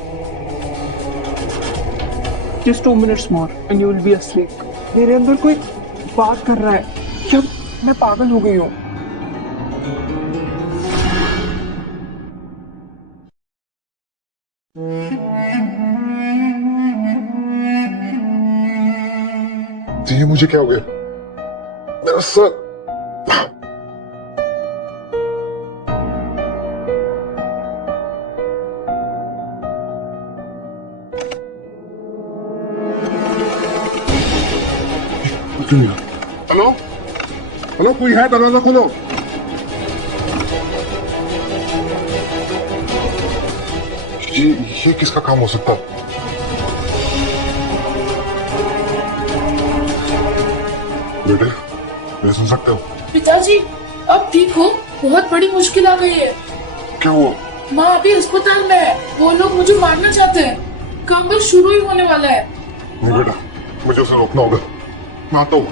Just 2 minutes more and you will be asleep. मेरे अंदर कोई बात कर रहा है। क्या मैं पागल हो गई हूँ? तो ये मुझे क्या हो गया? मेरा सर। हेलो हेलो, कोई है? दरवाजा खोलो। ये किसका काम हो सकता है? बेटे, मैं सुन सकता हूँ? पिताजी, अब ठीक हो? बहुत बड़ी मुश्किल आ गई है। क्या हुआ? माँ अभी अस्पताल में है। वो लोग मुझे मारना चाहते हैं। काम बस शुरू ही होने वाला है। नहीं बेटा, मुझे उसे रोकना होगा। मैं आता हूँ।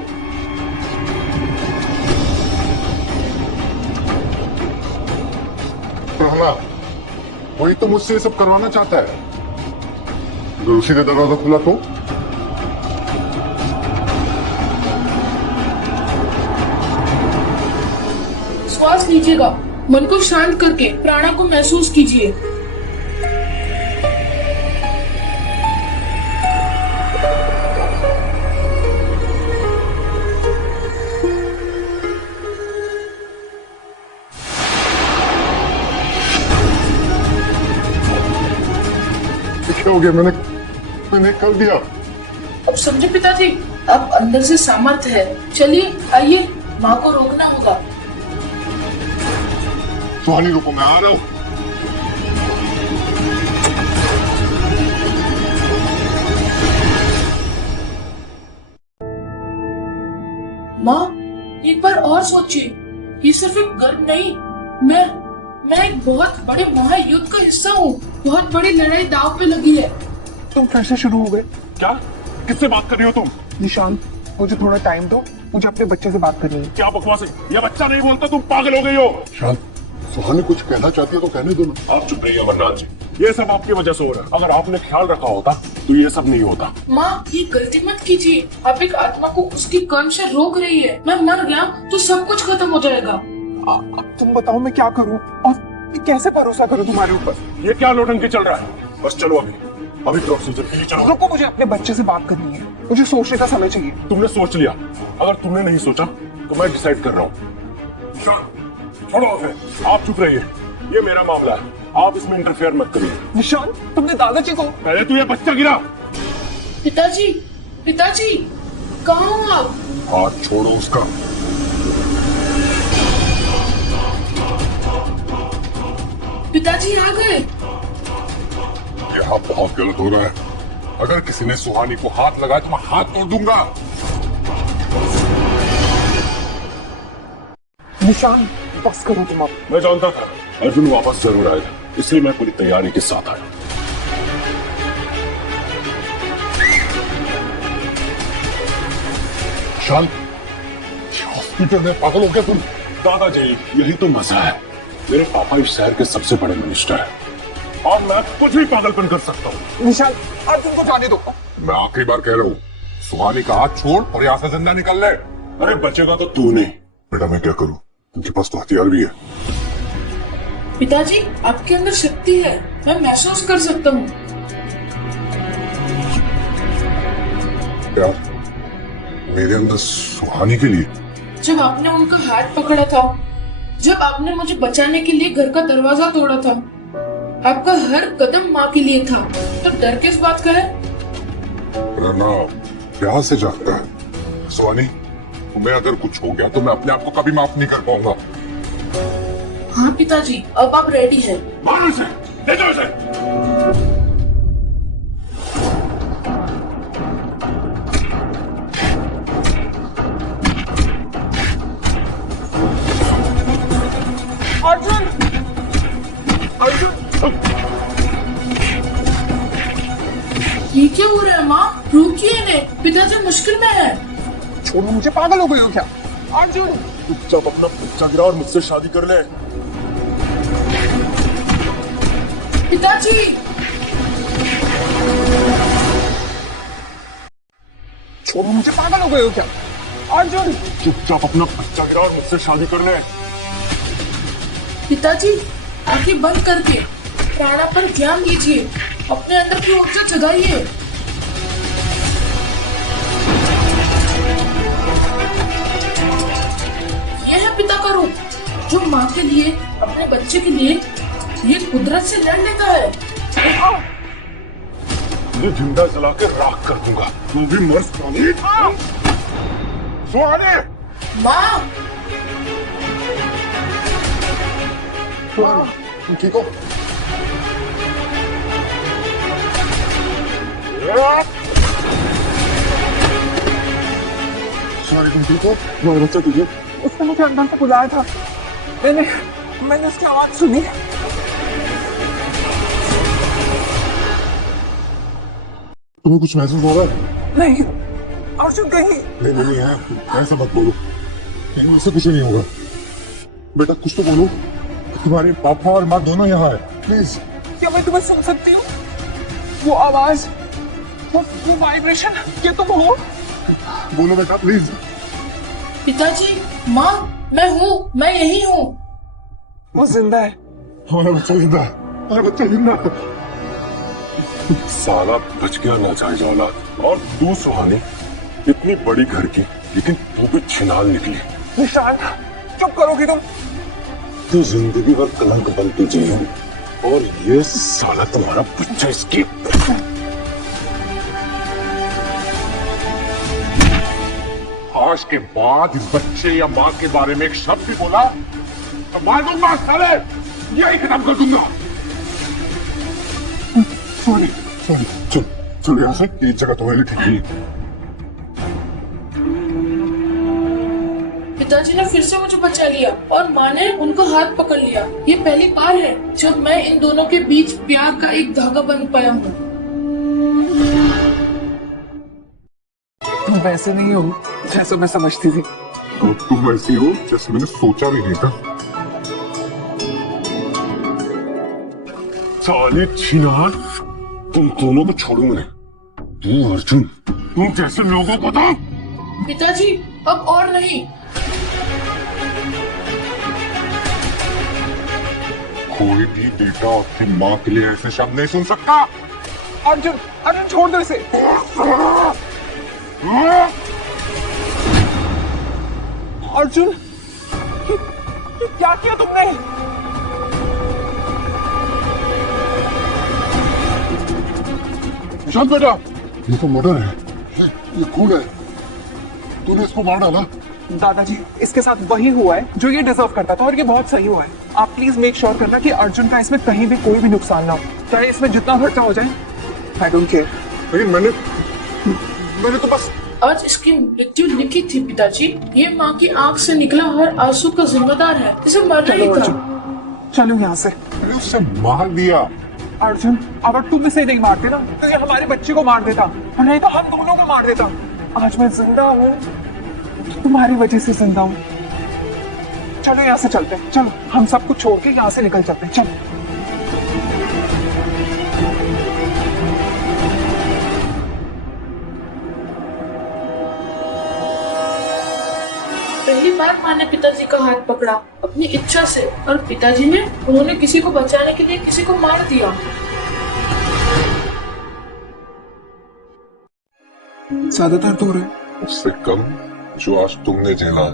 प्रहला, वही तो मुझसे ये सब करवाना चाहता है। अगर उसी ने दरवाजा खुला तो? श्वास लीजिएगा, मन को शांत करके प्राणा को महसूस कीजिए। क्या हो गया? मैंने कर दिया। अब समझे पिताजी, अब अंदर से सामर्थ्य है। चलिए आइए, माँ को रोकना होगा। सुहानी रुको, मैं आ रहा हूँ। माँ, एक बार और सोचिए, ये सिर्फ एक गर्व नहीं, मैं एक बहुत बड़े महायुद्ध का हिस्सा हूँ। बहुत बड़ी लड़ाई दांव पे लगी है। तुम फिर से शुरू हो गए। क्या? किससे बात कर रही हो तुम? निशांत, मुझे थोड़ा टाइम दो, मुझे अपने बच्चे से बात करनी है। क्या बकवास है? ये बच्चा नहीं बोलता, तुम पागल हो गई हो। शांत, सुहानी कुछ कहना चाहती है तो कहने दो ना। आप चुप रहिए अमरनाथ जी। ये सब आपकी वजह से हो रहा है। अगर आपने ख्याल रखा होता तो ये सब नहीं होता। माँ, ये गलती मत कीजिए। आप एक आत्मा को उसकी कर्म से रोक रही है। मैं मर गया तो सब कुछ खत्म हो जाएगा। अब तुम बताओ मैं क्या करूं और मैं कैसे भरोसा करूं तुम्हारे ऊपर? ये क्या नौटंकी चल रहा है? बस चलो अभी, अभी प्रोसीजर के लिए चलो। रुको, मुझे अपने बच्चे से बात करनी है, मुझे सोचने का समय चाहिए। तुमने सोच लिया, अगर तुमने नहीं सोचा तो मैं डिसाइड कर रहा हूँ। छोड़ो उसे, आप चुप रहिए, ये मेरा मामला है, आप इसमें इंटरफेयर मत करिए। निशान, तुमने दादाजी को। पहले तू ये बच्चा गिरा। पिताजी, पिताजी, कहाँ हो आप? हाथ छोड़ो उसका। पिताजी आ गए। यहाँ बहुत गलत हो रहा है। अगर किसी ने सुहानी को हाथ लगाया तो मैं हाथ तोड़ दूंगा। निशान, बस करो तुम अब। मैं जानता था अर्जुन वापस जरूर आएगा, इसलिए मैं पूरी तैयारी के साथ आया। शांत, हॉस्पिटल में पागल हो गया तुम? दादाजी, यही तो मजा है। मेरे पापा इस शहर के सबसे बड़े मिनिस्टर हैं और मैं कुछ भी पागलपन कर सकता हूँ। निशान, अर्जुन को जाने दो। मैं आखिरी बार कह रहा हूँ, सुहानी का हाथ छोड़ और यहाँ से जिंदा निकल ले। अरे बचेगा तो तू नहीं। बेटा मैं क्या करूँ, उनके पास तो हथियार भी है। पिताजी, आपके अंदर शक्ति है, मैं महसूस कर सकता हूँ। क्या मेरे अंदर सुहानी के लिए? जब आपने उनका हाथ पकड़ा था, जब आपने मुझे बचाने के लिए घर का दरवाजा तोड़ा था, आपका हर कदम माँ के लिए था, तो डर किस बात का है? रना प्यार से जागता है। सुहानी, तुम्हें अगर कुछ हो गया तो मैं अपने आप को कभी माफ नहीं कर पाऊंगा। हाँ पिताजी, अब आप रेडी हैं। मारो इसे, ले जाओ इसे। अर्जुन, अर्जुन, ये क्या हो रहा है माँ? रुकिए इन्हें, पिताजी मुश्किल में है। छोड़ो मुझे, पागल हो गई हो क्या? अर्जुन, चुपचाप अपना बच्चा गिरा और मुझसे शादी कर ले। पिताजी, छोड़ो मुझे, पागल हो गए हो क्या? अर्जुन, चुपचाप अपना बच्चा गिरा और मुझसे शादी कर ले। पिताजी, आंखें बंद करके प्राणा पर ध्यान दीजिए, अपने अंदर की ऊर्जा जगाइए। यह है पिता का रूप, जो माँ के लिए, अपने बच्चे के लिए, ये कुदरत से लड़ लेता है। ये जिंदा जला के राख कर दूंगा, तू भी मर सुहानी। सुहानी, माँ, तुम ठीक हो? सुहानी तुम ठीक हो? तुम्हारा बच्चा तुझे उसने मुझे अंदर से बुलाया था, मैंने उसकी आवाज सुनी। तुम्हें कुछ महसूस हो रहा है? नहीं, अर्जुन कहीं। नहीं है, ऐसा मत बोलो, कहीं उससे कुछ नहीं होगा। बेटा कुछ तो बोलो, तुम्हारे पापा और माँ दोनों यहाँ है, प्लीज। क्या मैं तुम्हें सुन सकती हूँ? वो आवाज, वो वाइब्रेशन, ये तुम हो? बोलो बेटा प्लीज। पिताजी, माँ, मैं हूँ, मैं यही हूँ। वो जिंदा है। हमारा बच्चा जिंदा है, हमारा बच्चा जिंदा है। साला बच गया नाजायज औलाद। और तू सुहानी, इतनी बड़ी घर की, लेकिन तू भी छिनाल निकली। निशान, चुप करोगी तुम? तू जिंदगी भर कलंक बनती जी हो, और ये साला तुम्हारा बच्चा इसकी। आज के बाद इस बच्चे या माँ के बारे में एक शब्द भी बोला तो मार दूंगा साले, यही खत्म कर दूंगा। सॉरी सॉरी, चल चल यहाँ से, ये जगह तुम्हारे लिए ठीक नहीं है। पिताजी ने फिर से मुझे बचा लिया और माँ ने उनका हाथ पकड़ लिया। ये पहली बार है जब मैं इन दोनों के बीच प्यार का एक धागा बन पाया हूँ। तुम वैसे नहीं हो जैसे मैं समझती थी। तो तुम वैसी हो जैसे मैंने सोचा भी नहीं था। साले छिनार, तुम दोनों को छोड़ूंगा नहीं। तू अर्जुन, तुम जैसे लोगों को तो। पिताजी, अब और नहीं। कोई भी बेटा अपनी माँ के लिए ऐसे शब्द नहीं सुन सकता। अर्जुन, अर्जुन छोड़ दो इसे। अर्जुन, ये क्या किया तुमने? शांत बेटा, ये तो मर्डर है, ये खून है, तूने इसको मार डाला। दादाजी, इसके साथ वही हुआ है जो ये डिजर्व करता था और ये बहुत सही हुआ है। आप प्लीज मेक श्योर करना कि अर्जुन का इसमें कहीं भी कोई भी नुकसान ना हो, चाहे इसमें जितना खर्चा हो जाए। I don't care. लेकिन मैंने तो बस आज इसकी मृत्यु लिखी थी पिताजी। ये माँ की आंख से निकला हर आंसू का जिम्मेदार है। इसे मरना ही चलो था। अर्जुन, चलो यहाँ से। मैंने उससे मार दिया। अर्जुन, अगर तुम इसे नहीं मारते ना तो ये हमारे बच्चे को मार देता, और नहीं तो हम दोनों को मार देता। आज मैं जिंदा हूँ तो तुम्हारी वजह से जिंदा हूँ। चलो यहाँ से चलते हैं, चलो हम सब कुछ छोड़ के यहाँ से निकल चलते हैं, चलो। पहली बार माँ ने पिताजी का हाथ पकड़ा अपनी इच्छा से, और पिताजी ने उन्होंने किसी को बचाने के लिए किसी को मार दिया। ज्यादातर दूर है। उससे कम जो आज तुमने झेला है।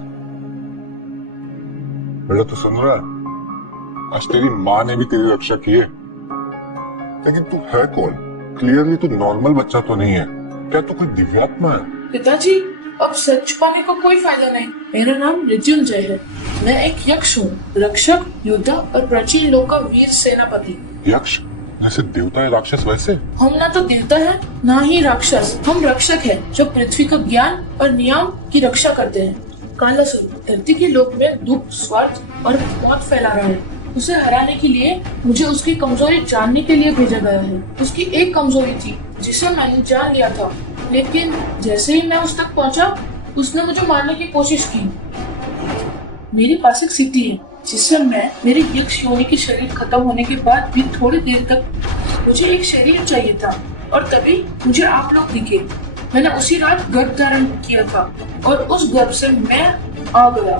बेटा तू सुन रहा है? आज तेरी माँ ने भी तेरी रक्षा की है, लेकिन तू है कौन? क्लियरली तू नॉर्मल बच्चा तो नहीं है। क्या तू कोई दिव्यात्मा है? पिताजी, अब सच छुपाने को कोई फायदा नहीं। मेरा नाम मृत्युंजय है। मैं एक यक्ष हूँ, रक्षक, योद्धा और प्राचीन लोक का वीर सेनापति। यक्ष? जैसे देवता है राक्षस वैसे? हम ना तो देवता है ना ही राक्षस। हम रक्षक है जो पृथ्वी का ज्ञान और नियम की रक्षा करते हैं। कालासुर धरती के लोक में दुख, स्वार्थ और मौत फैला रहा है। उसे हराने के लिए मुझे उसकी कमजोरी जानने के लिए भेजा गया है। उसकी एक कमजोरी थी जिसे मैंने जान लिया था, लेकिन जैसे ही मैं उस तक पहुंचा, उसने मुझे मारने की कोशिश की। मेरे पास एक सिद्धि है जिससे मैं मेरे यक्ष योनि के शरीर खत्म होने के बाद भी थोड़ी देर तक मुझे एक शरीर चाहिए था, और तभी मुझे आप लोग दिखे। मैंने उसी रात गर्भ धारण किया था और उस गर्भ से मैं आ गया।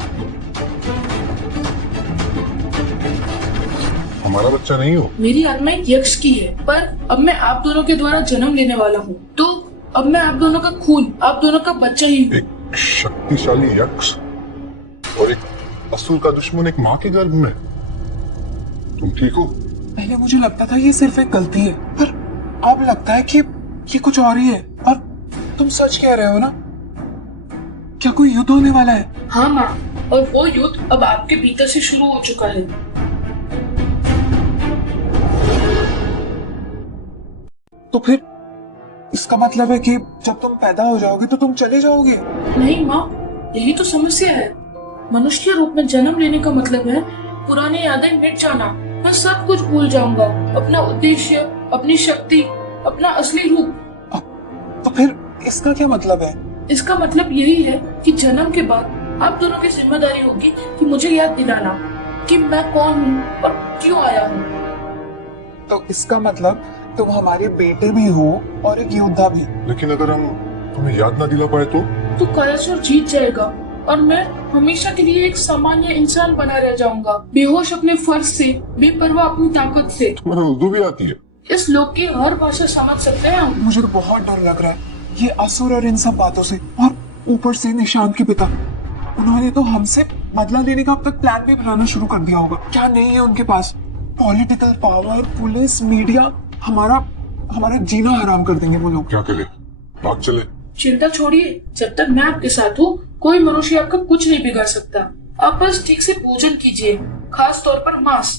हमारा बच्चा नहीं हो? मेरी आत्मा एक यक्ष की है, पर अब मैं आप दोनों के द्वारा जन्म लेने वाला हूँ, तो अब मैं आप दोनों का खून, आप दोनों का बच्चा ही हूँ। एक शक्तिशाली यक्ष और एक असुर का दुश्मन एक माँ के गर्भ में। तुम ठीक हो? पहले मुझे लगता था ये सिर्फ एक गलती है, पर अब लगता है कि ये कुछ और ही है। और तुम सच कह रहे हो ना? क्या कोई युद्ध होने वाला है? हाँ माँ, और वो युद्ध अब आपके भीतर से शुरू हो चुका है। तो फिर इसका मतलब है कि जब तुम पैदा हो जाओगे तो तुम चले जाओगे? नहीं माँ, यही तो समस्या है। मनुष्य के रूप में जन्म लेने का मतलब है पुरानी यादें मिट जाना। मैं सब कुछ भूल जाऊंगा, अपना उद्देश्य, अपनी शक्ति, अपना असली रूप। तो फिर इसका क्या मतलब है? इसका मतलब यही है कि जन्म के बाद आप दोनों की जिम्मेदारी होगी कि मुझे याद दिलाना कि मैं कौन हूँ और क्यों आया हूँ। तो इसका मतलब तुम हमारे बेटे भी हो और एक योद्धा भी। लेकिन अगर हम तुम्हें याद ना दिला पाए तो कालासुर जीत जाएगा और मैं हमेशा के लिए एक सामान्य इंसान बना रह जाऊंगा, बेहोश अपने फर्ज से, बेपरवाह अपनी ताकत से। तुम्हें उर्दू भी आती है? इस लोक की हर भाषा समझ सकते हैं हम। मुझे तो बहुत डर लग रहा है ये असुर और इन सब बातों से, और ऊपर से निशांत के पिता, उन्होंने तो हमसे बदला लेने का अब तक प्लान भी बनाना शुरू कर दिया होगा। क्या नहीं है उनके पास? पॉलिटिकल पावर, पुलिस, मीडिया, हमारा जीना हराम कर देंगे वो लोग। क्या करे? भाग चले? चिंता छोड़िए, जब तक मैं आपके साथ हूँ कोई मनुष्य आपका कुछ नहीं बिगाड़ सकता। आप बस ठीक से भोजन कीजिए, खास तौर पर मांस।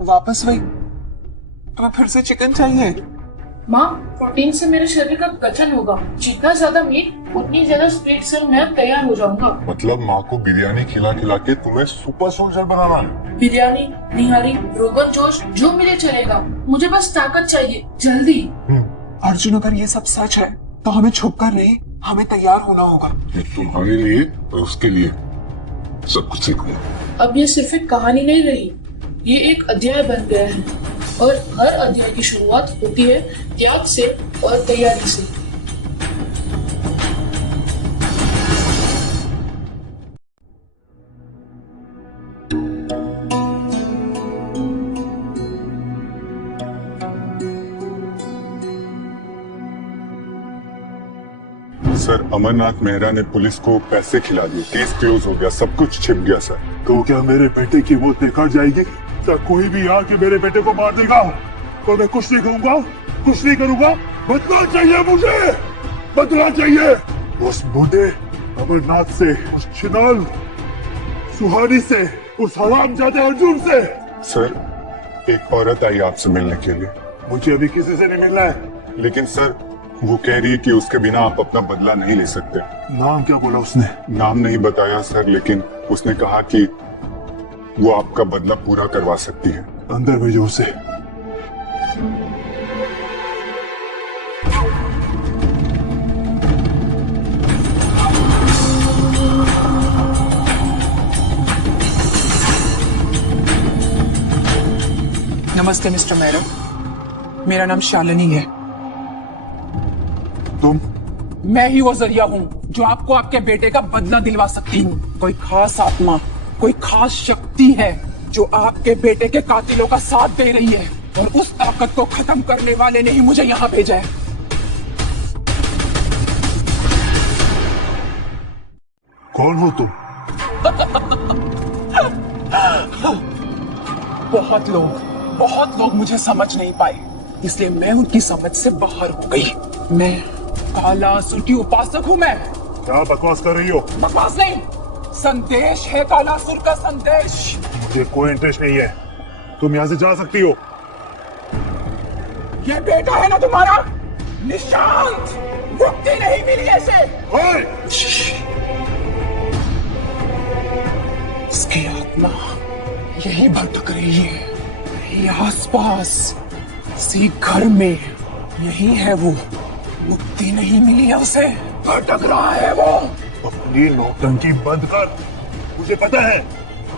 वापस वही? तुम्हें फिर से चिकन चाहिए? माँ, प्रोटीन से मेरे शरीर का गठन होगा। जितना ज्यादा मीट उतनी ज्यादा स्पीड से मैं तैयार हो जाऊंगा। मतलब माँ को बिरयानी खिला खिला के तुम्हें सुपर सोल्जर बनाना है? बिरयानी, निहारी, रोगन जोश जो मिले चलेगा, मुझे बस ताकत चाहिए, जल्दी। अर्जुन, अगर ये सब सच है तो हमें छुपकर नहीं, हमें तैयार होना होगा। ये तुम्हारे लिए और उसके लिए सब कुछ सीखूंगा। अब ये सिर्फ एक कहानी नहीं रही, ये एक अध्याय बन गया है, और हर अध्याय की शुरुआत होती है त्याग से और तैयारी से। सर अमरनाथ मेहरा ने पुलिस को पैसे खिला दिए, केस क्लोज हो गया, सब कुछ छिप गया सर। तो क्या मेरे बेटे की मौत देखा जाएगी? क्या कोई भी आके मेरे बेटे को मार देगा तो मैं कुछ नहीं कहूंगा, कुछ नहीं करूंगा? बदला चाहिए मुझे, बदला चाहिए उस बूढ़े अमरनाथ से, उस छिनाल सुहानी से, उस हरामजादे अर्जुन से। सर एक औरत आई आपसे मिलने के लिए। मुझे अभी किसी से नहीं मिलना है। लेकिन सर वो कह रही है कि उसके बिना आप अपना बदला नहीं ले सकते। नाम क्या बोला उसने? नाम नहीं बताया सर, लेकिन उसने कहा कि वो आपका बदला पूरा करवा सकती है। अंदर भेजो उसे। नमस्ते मिस्टर मेहरा, मेरा नाम शालिनी है। तुम? मैं ही वो जरिया हूँ जो आपको आपके बेटे का बदला दिलवा सकती हूँ। कोई खास आत्मा, कोई खास शक्ति है जो आपके बेटे के कातिलों का साथ दे रही है, और उस ताकत को खत्म करने वाले ने ही मुझे यहाँ भेजा है। कौन हो तुम? बहुत लोग मुझे समझ नहीं पाए, इसलिए मैं उनकी समझ से बाहर हो गई। मैं कालासुर की उपासक हूँ। मैं क्या बकवास कर रही हो? बकवास नहीं, संदेश है कालासुर का संदेश। मुझे कोई इंटरेस्ट नहीं है, तुम यहाँ से जा सकती हो। ये बेटा है ना तुम्हारा, निशांत, मुक्ति नहीं मिली ऐसे। ओए! इसकी आत्मा यही भटक रही है, यही आसपास, इसी घर में, यही है वो। मुक्ति नहीं मिली है उसे, भटक रहा है वो। अपनी नौटंकी बंद कर। मुझे पता है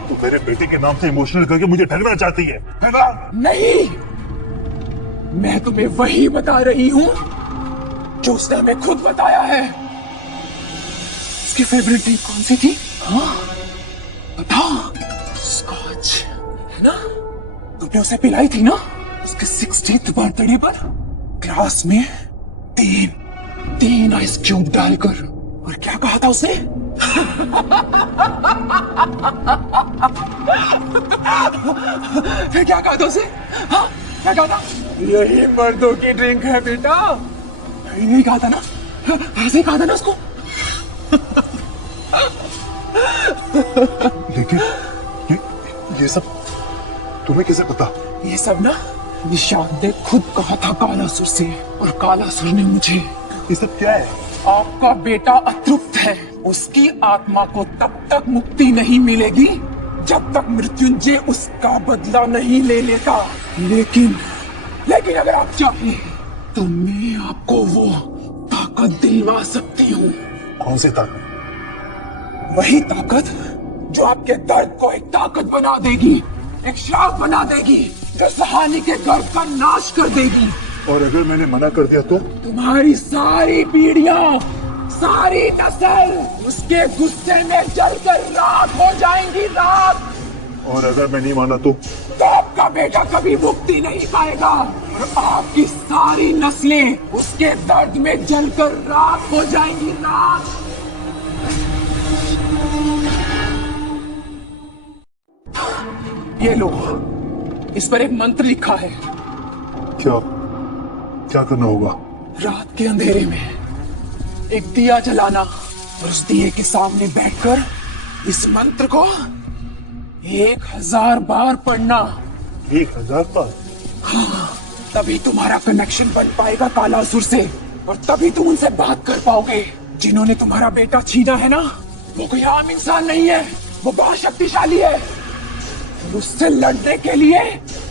तू मेरे बेटे के नाम से इमोशनल करके मुझे ठगना चाहती है ना? नहीं, मैं तुम्हें वही बता रही हूँ जो उसने हमें खुद बताया है। उसकी फेवरेट ड्रिंक कौन सी थी? हाँ बता। स्कॉच है ना? तुमने उसे पिलाई थी ना उसके 60th बर्थडे पर, ग्लास में तीन आइस क्यूब डालकर। और क्या कहा था उसे? फिर क्या कहा था उसे? हाँ क्या कहा था? यही मर्दों की ड्रिंक है बेटा। यही कहा था ना? ऐसे ही कहा था ना उसको? लेकिन ये सब तुम्हें कैसे पता? ये सब ना निशांत ने खुद कहा था कालासुर से, और कालासुर ने मुझे। ये सब क्या है? आपका बेटा अतृप्त है, उसकी आत्मा को तब तक मुक्ति नहीं मिलेगी जब तक मृत्युंजय उसका बदला नहीं ले लेता। लेकिन अगर आप चाहें तो मैं आपको वो ताकत दिलवा सकती हूँ। कौन सी ताकत? वही ताकत जो आपके दर्द को एक ताकत बना देगी, एक श्राप बना देगी, जो सहानी के गर्भ का नाश कर देगी। और अगर मैंने मना कर दिया तो? तुम्हारी सारी पीढ़ियां, सारी नस्ल उसके गुस्से में जलकर राख हो जाएंगी, राख। और अगर मैं नहीं माना तो? तो आपका बेटा कभी मुक्ति नहीं पाएगा, और आपकी सारी नस्लें उसके दर्द में जलकर राख हो जाएंगी, राख। ये लो, इस पर एक मंत्र लिखा है। क्या क्या करना होगा? रात के अंधेरे में एक दिया जलाना, और उस दिए के सामने बैठकर इस मंत्र को 1000 बार पढ़ना। 1000 बार? हाँ, तभी तुम्हारा कनेक्शन बन पाएगा कालासुर से, और तभी तुम उनसे बात कर पाओगे। जिन्होंने तुम्हारा बेटा छीना है ना, वो कोई आम इंसान नहीं है, वो बहुत शक्तिशाली है। उससे लड़ने के लिए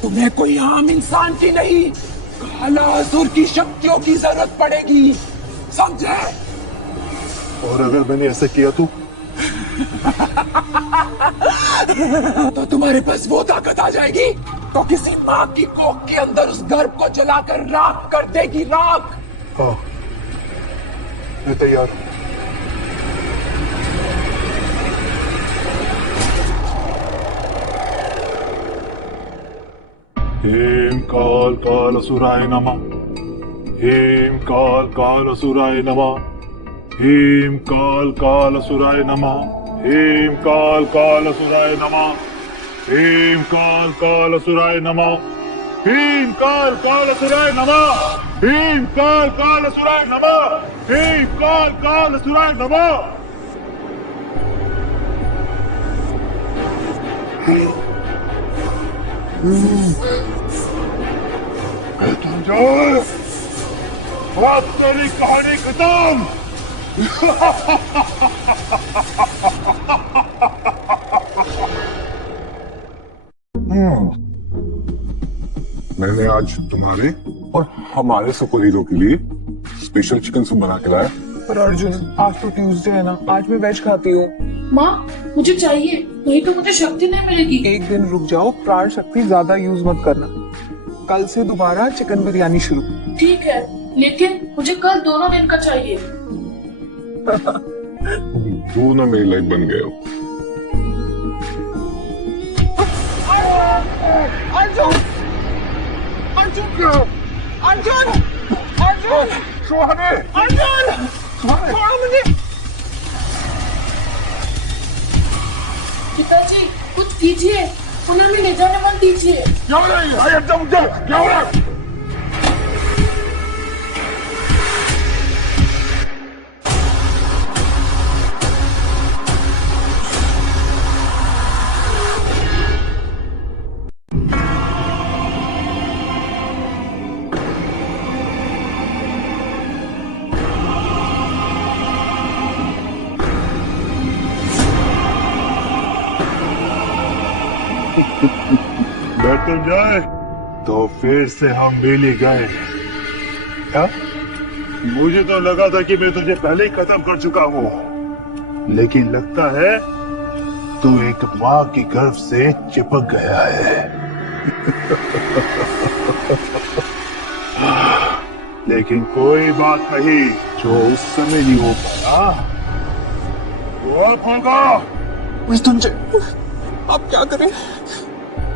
तुम्हें कोई आम इंसान की नहीं, कालासुर की शक्तियों की जरूरत पड़ेगी, समझे? और अगर मैंने ऐसा किया तो? तो तुम्हारे पास वो ताकत आ जाएगी तो किसी माँ की कोख के अंदर उस गर्भ को जलाकर राख कर देगी, राख। हाँ, मैं तैयार हूं। हेम काल काल असुराय नमः। हेम काल काल असुराय नमः। ह्रीं काल कालसुराय नमः। ह्रीं काल कालसुराय नमः। ह्रीं काल कालसुराय नमः। ह्रीं काल कालसुराय नमः। ह्रीं काल कालसुराय नमः। ह्रीं काल कालसुराय नमः। मृत्युंजय, अब तेरी कहानी खत्म। मैंने आज तुम्हारे और हमारे सुपर हीरो के लिए स्पेशल चिकन सूप बना के लाया। पर अर्जुन, आज तो ट्यूसडे है ना, आज मैं वेज खाती हूँ। माँ मुझे चाहिए, नहीं तो मुझे शक्ति नहीं मिलेगी। एक दिन रुक जाओ, प्राण शक्ति ज्यादा यूज मत करना। कल से दोबारा चिकन बिरयानी शुरू। ठीक है, लेकिन मुझे कल दोनों दिन का चाहिए। दोनों मेरी लाइफ बन गए हो। अर्जुन! अर्जुन! अर्जुन! अर्जुन! सुहाने! अर्जुन! छोड़ो मुझे! पिताजी कुछ कीजिए, उन्हें भी ले जाने मत दीजिए। क्या हो रहा है? हाय, एकदम उधर! क्या हो रहा है? मृत्युंजय, तो फिर से हम मिल ही गए। क्या? मुझे तो लगा था कि मैं तुझे पहले ही खत्म कर चुका हूँ, लेकिन लगता है तू एक माँ की गर्भ से चिपक गया है। लेकिन कोई बात नहीं, जो उस समय नहीं हो पाया वो अब होगा। मृत्युंजय, अब क्या करें?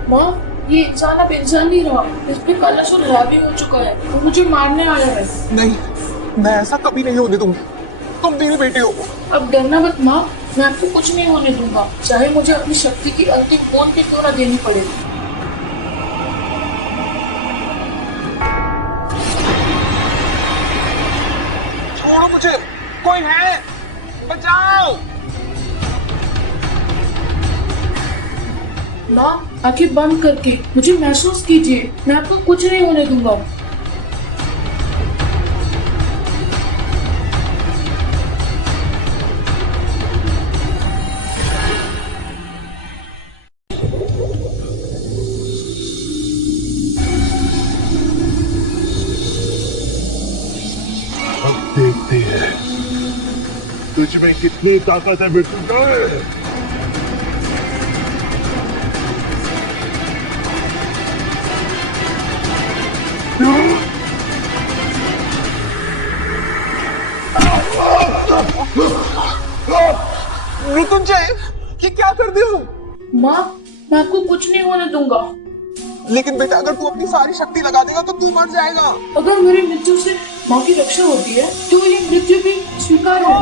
माँ ये इंसान अब इंसान नहीं रहा, इस पे कलश और हावी हो चुका है, वो मुझे मारने आया है। नहीं, मैं ऐसा कभी नहीं होने दूंगा। तुम मेरी बेटी हो। अब डरना मत माँ, मैं आपको कुछ नहीं होने दूंगा, चाहे मुझे अपनी शक्ति की अंतिम बूंद भी क्यों न देनी पड़े। छोड़ो मुझे, कोई है? बचाओ! माँ आंखें बंद करके मुझे महसूस कीजिए, मैं आपको कुछ नहीं होने दूंगा। अब देखते हैं तुझ में कितनी ताकत है मृत्युंजय। मृत्युंजय, ये क्या कर दे हो? माँ मैं आपको कुछ नहीं होने दूंगा। लेकिन बेटा, अगर तू अपनी सारी शक्ति लगा देगा तो तू मर जाएगा। अगर मेरी मृत्यु से माँ की रक्षा होती है तो ये मृत्यु भी स्वीकार है।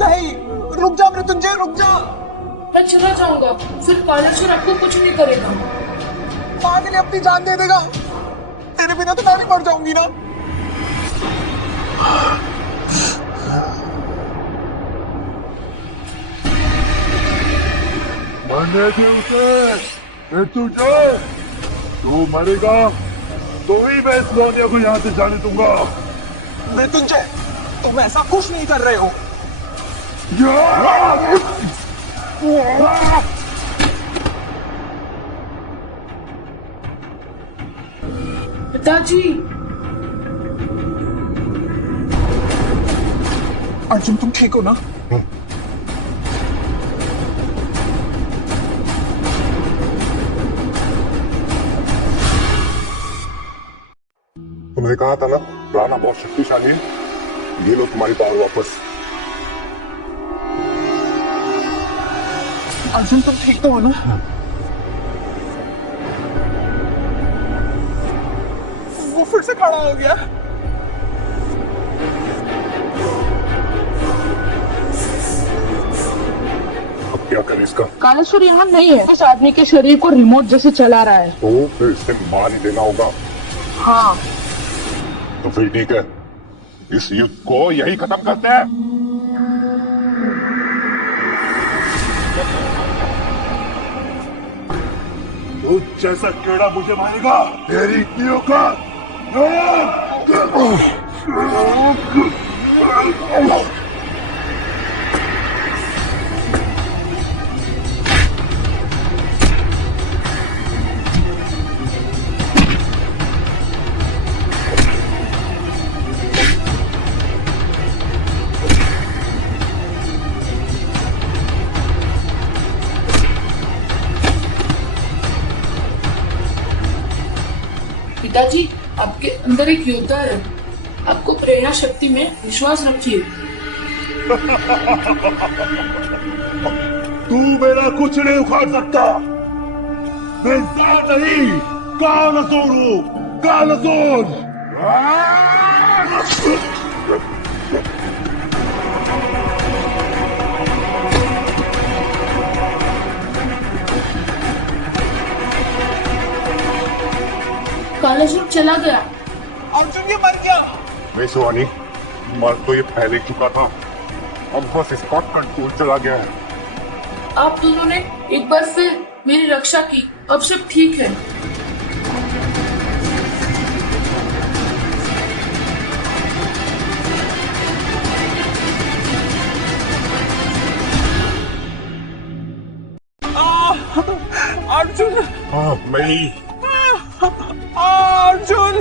नहीं, रुक जा मृत्युंजय, रुक जा। मैं चला जाऊंगा, फिर कालेश्वर आपको कुछ नहीं करेगा। पागल है, अपनी जान दे देगा। तेरे बिना तो मैं भी मर जाऊंगी ना। मरने की उसे मृत्युंजय, तू मरेगा तो ही मैं इस लोनिया को यहाँ से जाने दूंगा। मृत्युंजय, तुम ऐसा कुछ नहीं कर रहे हो। पिताजी अर्जुन, तुम ठीक हो ना? तुमने कहा था ना राणा बहुत शक्तिशाली है, ये लो तुम्हारी पावर वापस। अर्जुन, तुम ठीक तो हो ना? वो फिर से खड़ा हो गया। इसका? कालेश्वर यहाँ नहीं है, इस आदमी के शरीर को रिमोट जैसे चला रहा है। तो फिर इसे मार ही देना होगा। हाँ, तो फिर ठीक है, इस युद्ध को यही खत्म करते हैं। तो जैसा कीड़ा मुझे मारेगा, तेरी इतनी औकात। पिताजी, आपके अंदर एक योद्धा है। आपको प्रेरणा शक्ति में विश्वास रखिए। तू मेरा कुछ नहीं उखाड़ सकता। मैं इंसान नहीं, कालसोर हूँ, कालसोर। कालेश्वर चला गया। अर्जुन ये मर गया। नहीं सुहानी, मर तो ये पहले ही चुका था, अब बस इसका कंट्रोल चला गया है। आप दोनों ने एक बार फिर मेरी रक्षा की, अब सब ठीक है। अर्जुन, हाँ मैं अर्जुन,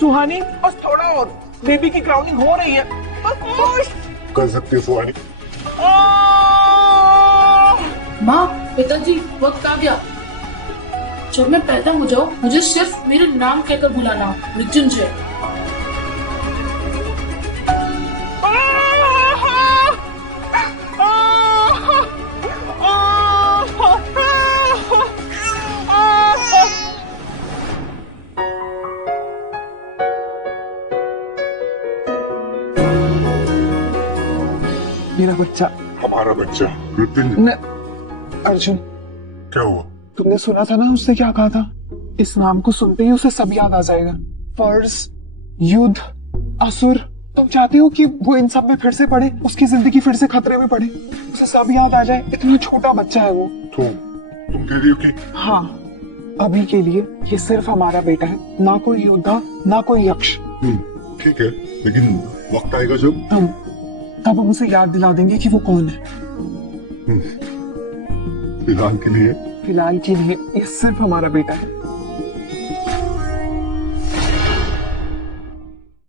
सुहानी बस थोड़ा और, बेबी की ग्राउंडिंग हो रही है, बस कर सकती है सुहानी। माँ, पिताजी, वक्त आ गया। जब मैं पैदा हो जाऊं, मुझे सिर्फ मेरे नाम कहकर बुलाना, मृत्युंजय। मेरा बच्चा। हमारा बच्चा विपिन। न, अर्जुन, क्या हुआ? तुमने सुना था ना उसने क्या कहा था? इस नाम को सुनते ही उसे सब याद आ जाएगा। फर्ज, युद्ध, असुर। तुम चाहते हो कि वो इन सब में फिर से पड़े, उसकी जिंदगी फिर से खतरे में पड़े, उसे सब याद आ जाए? इतना छोटा बच्चा है वो। तुम कह रही हो कि? हाँ, अभी के लिए ये सिर्फ हमारा बेटा है, ना कोई योद्धा, ना कोई यक्ष। ठीक है, लेकिन वक्त आएगा जब तब हम उसे याद दिला देंगे कि वो कौन है। फिलहाल के लिए फिलहाल के लिए ये सिर्फ हमारा बेटा है।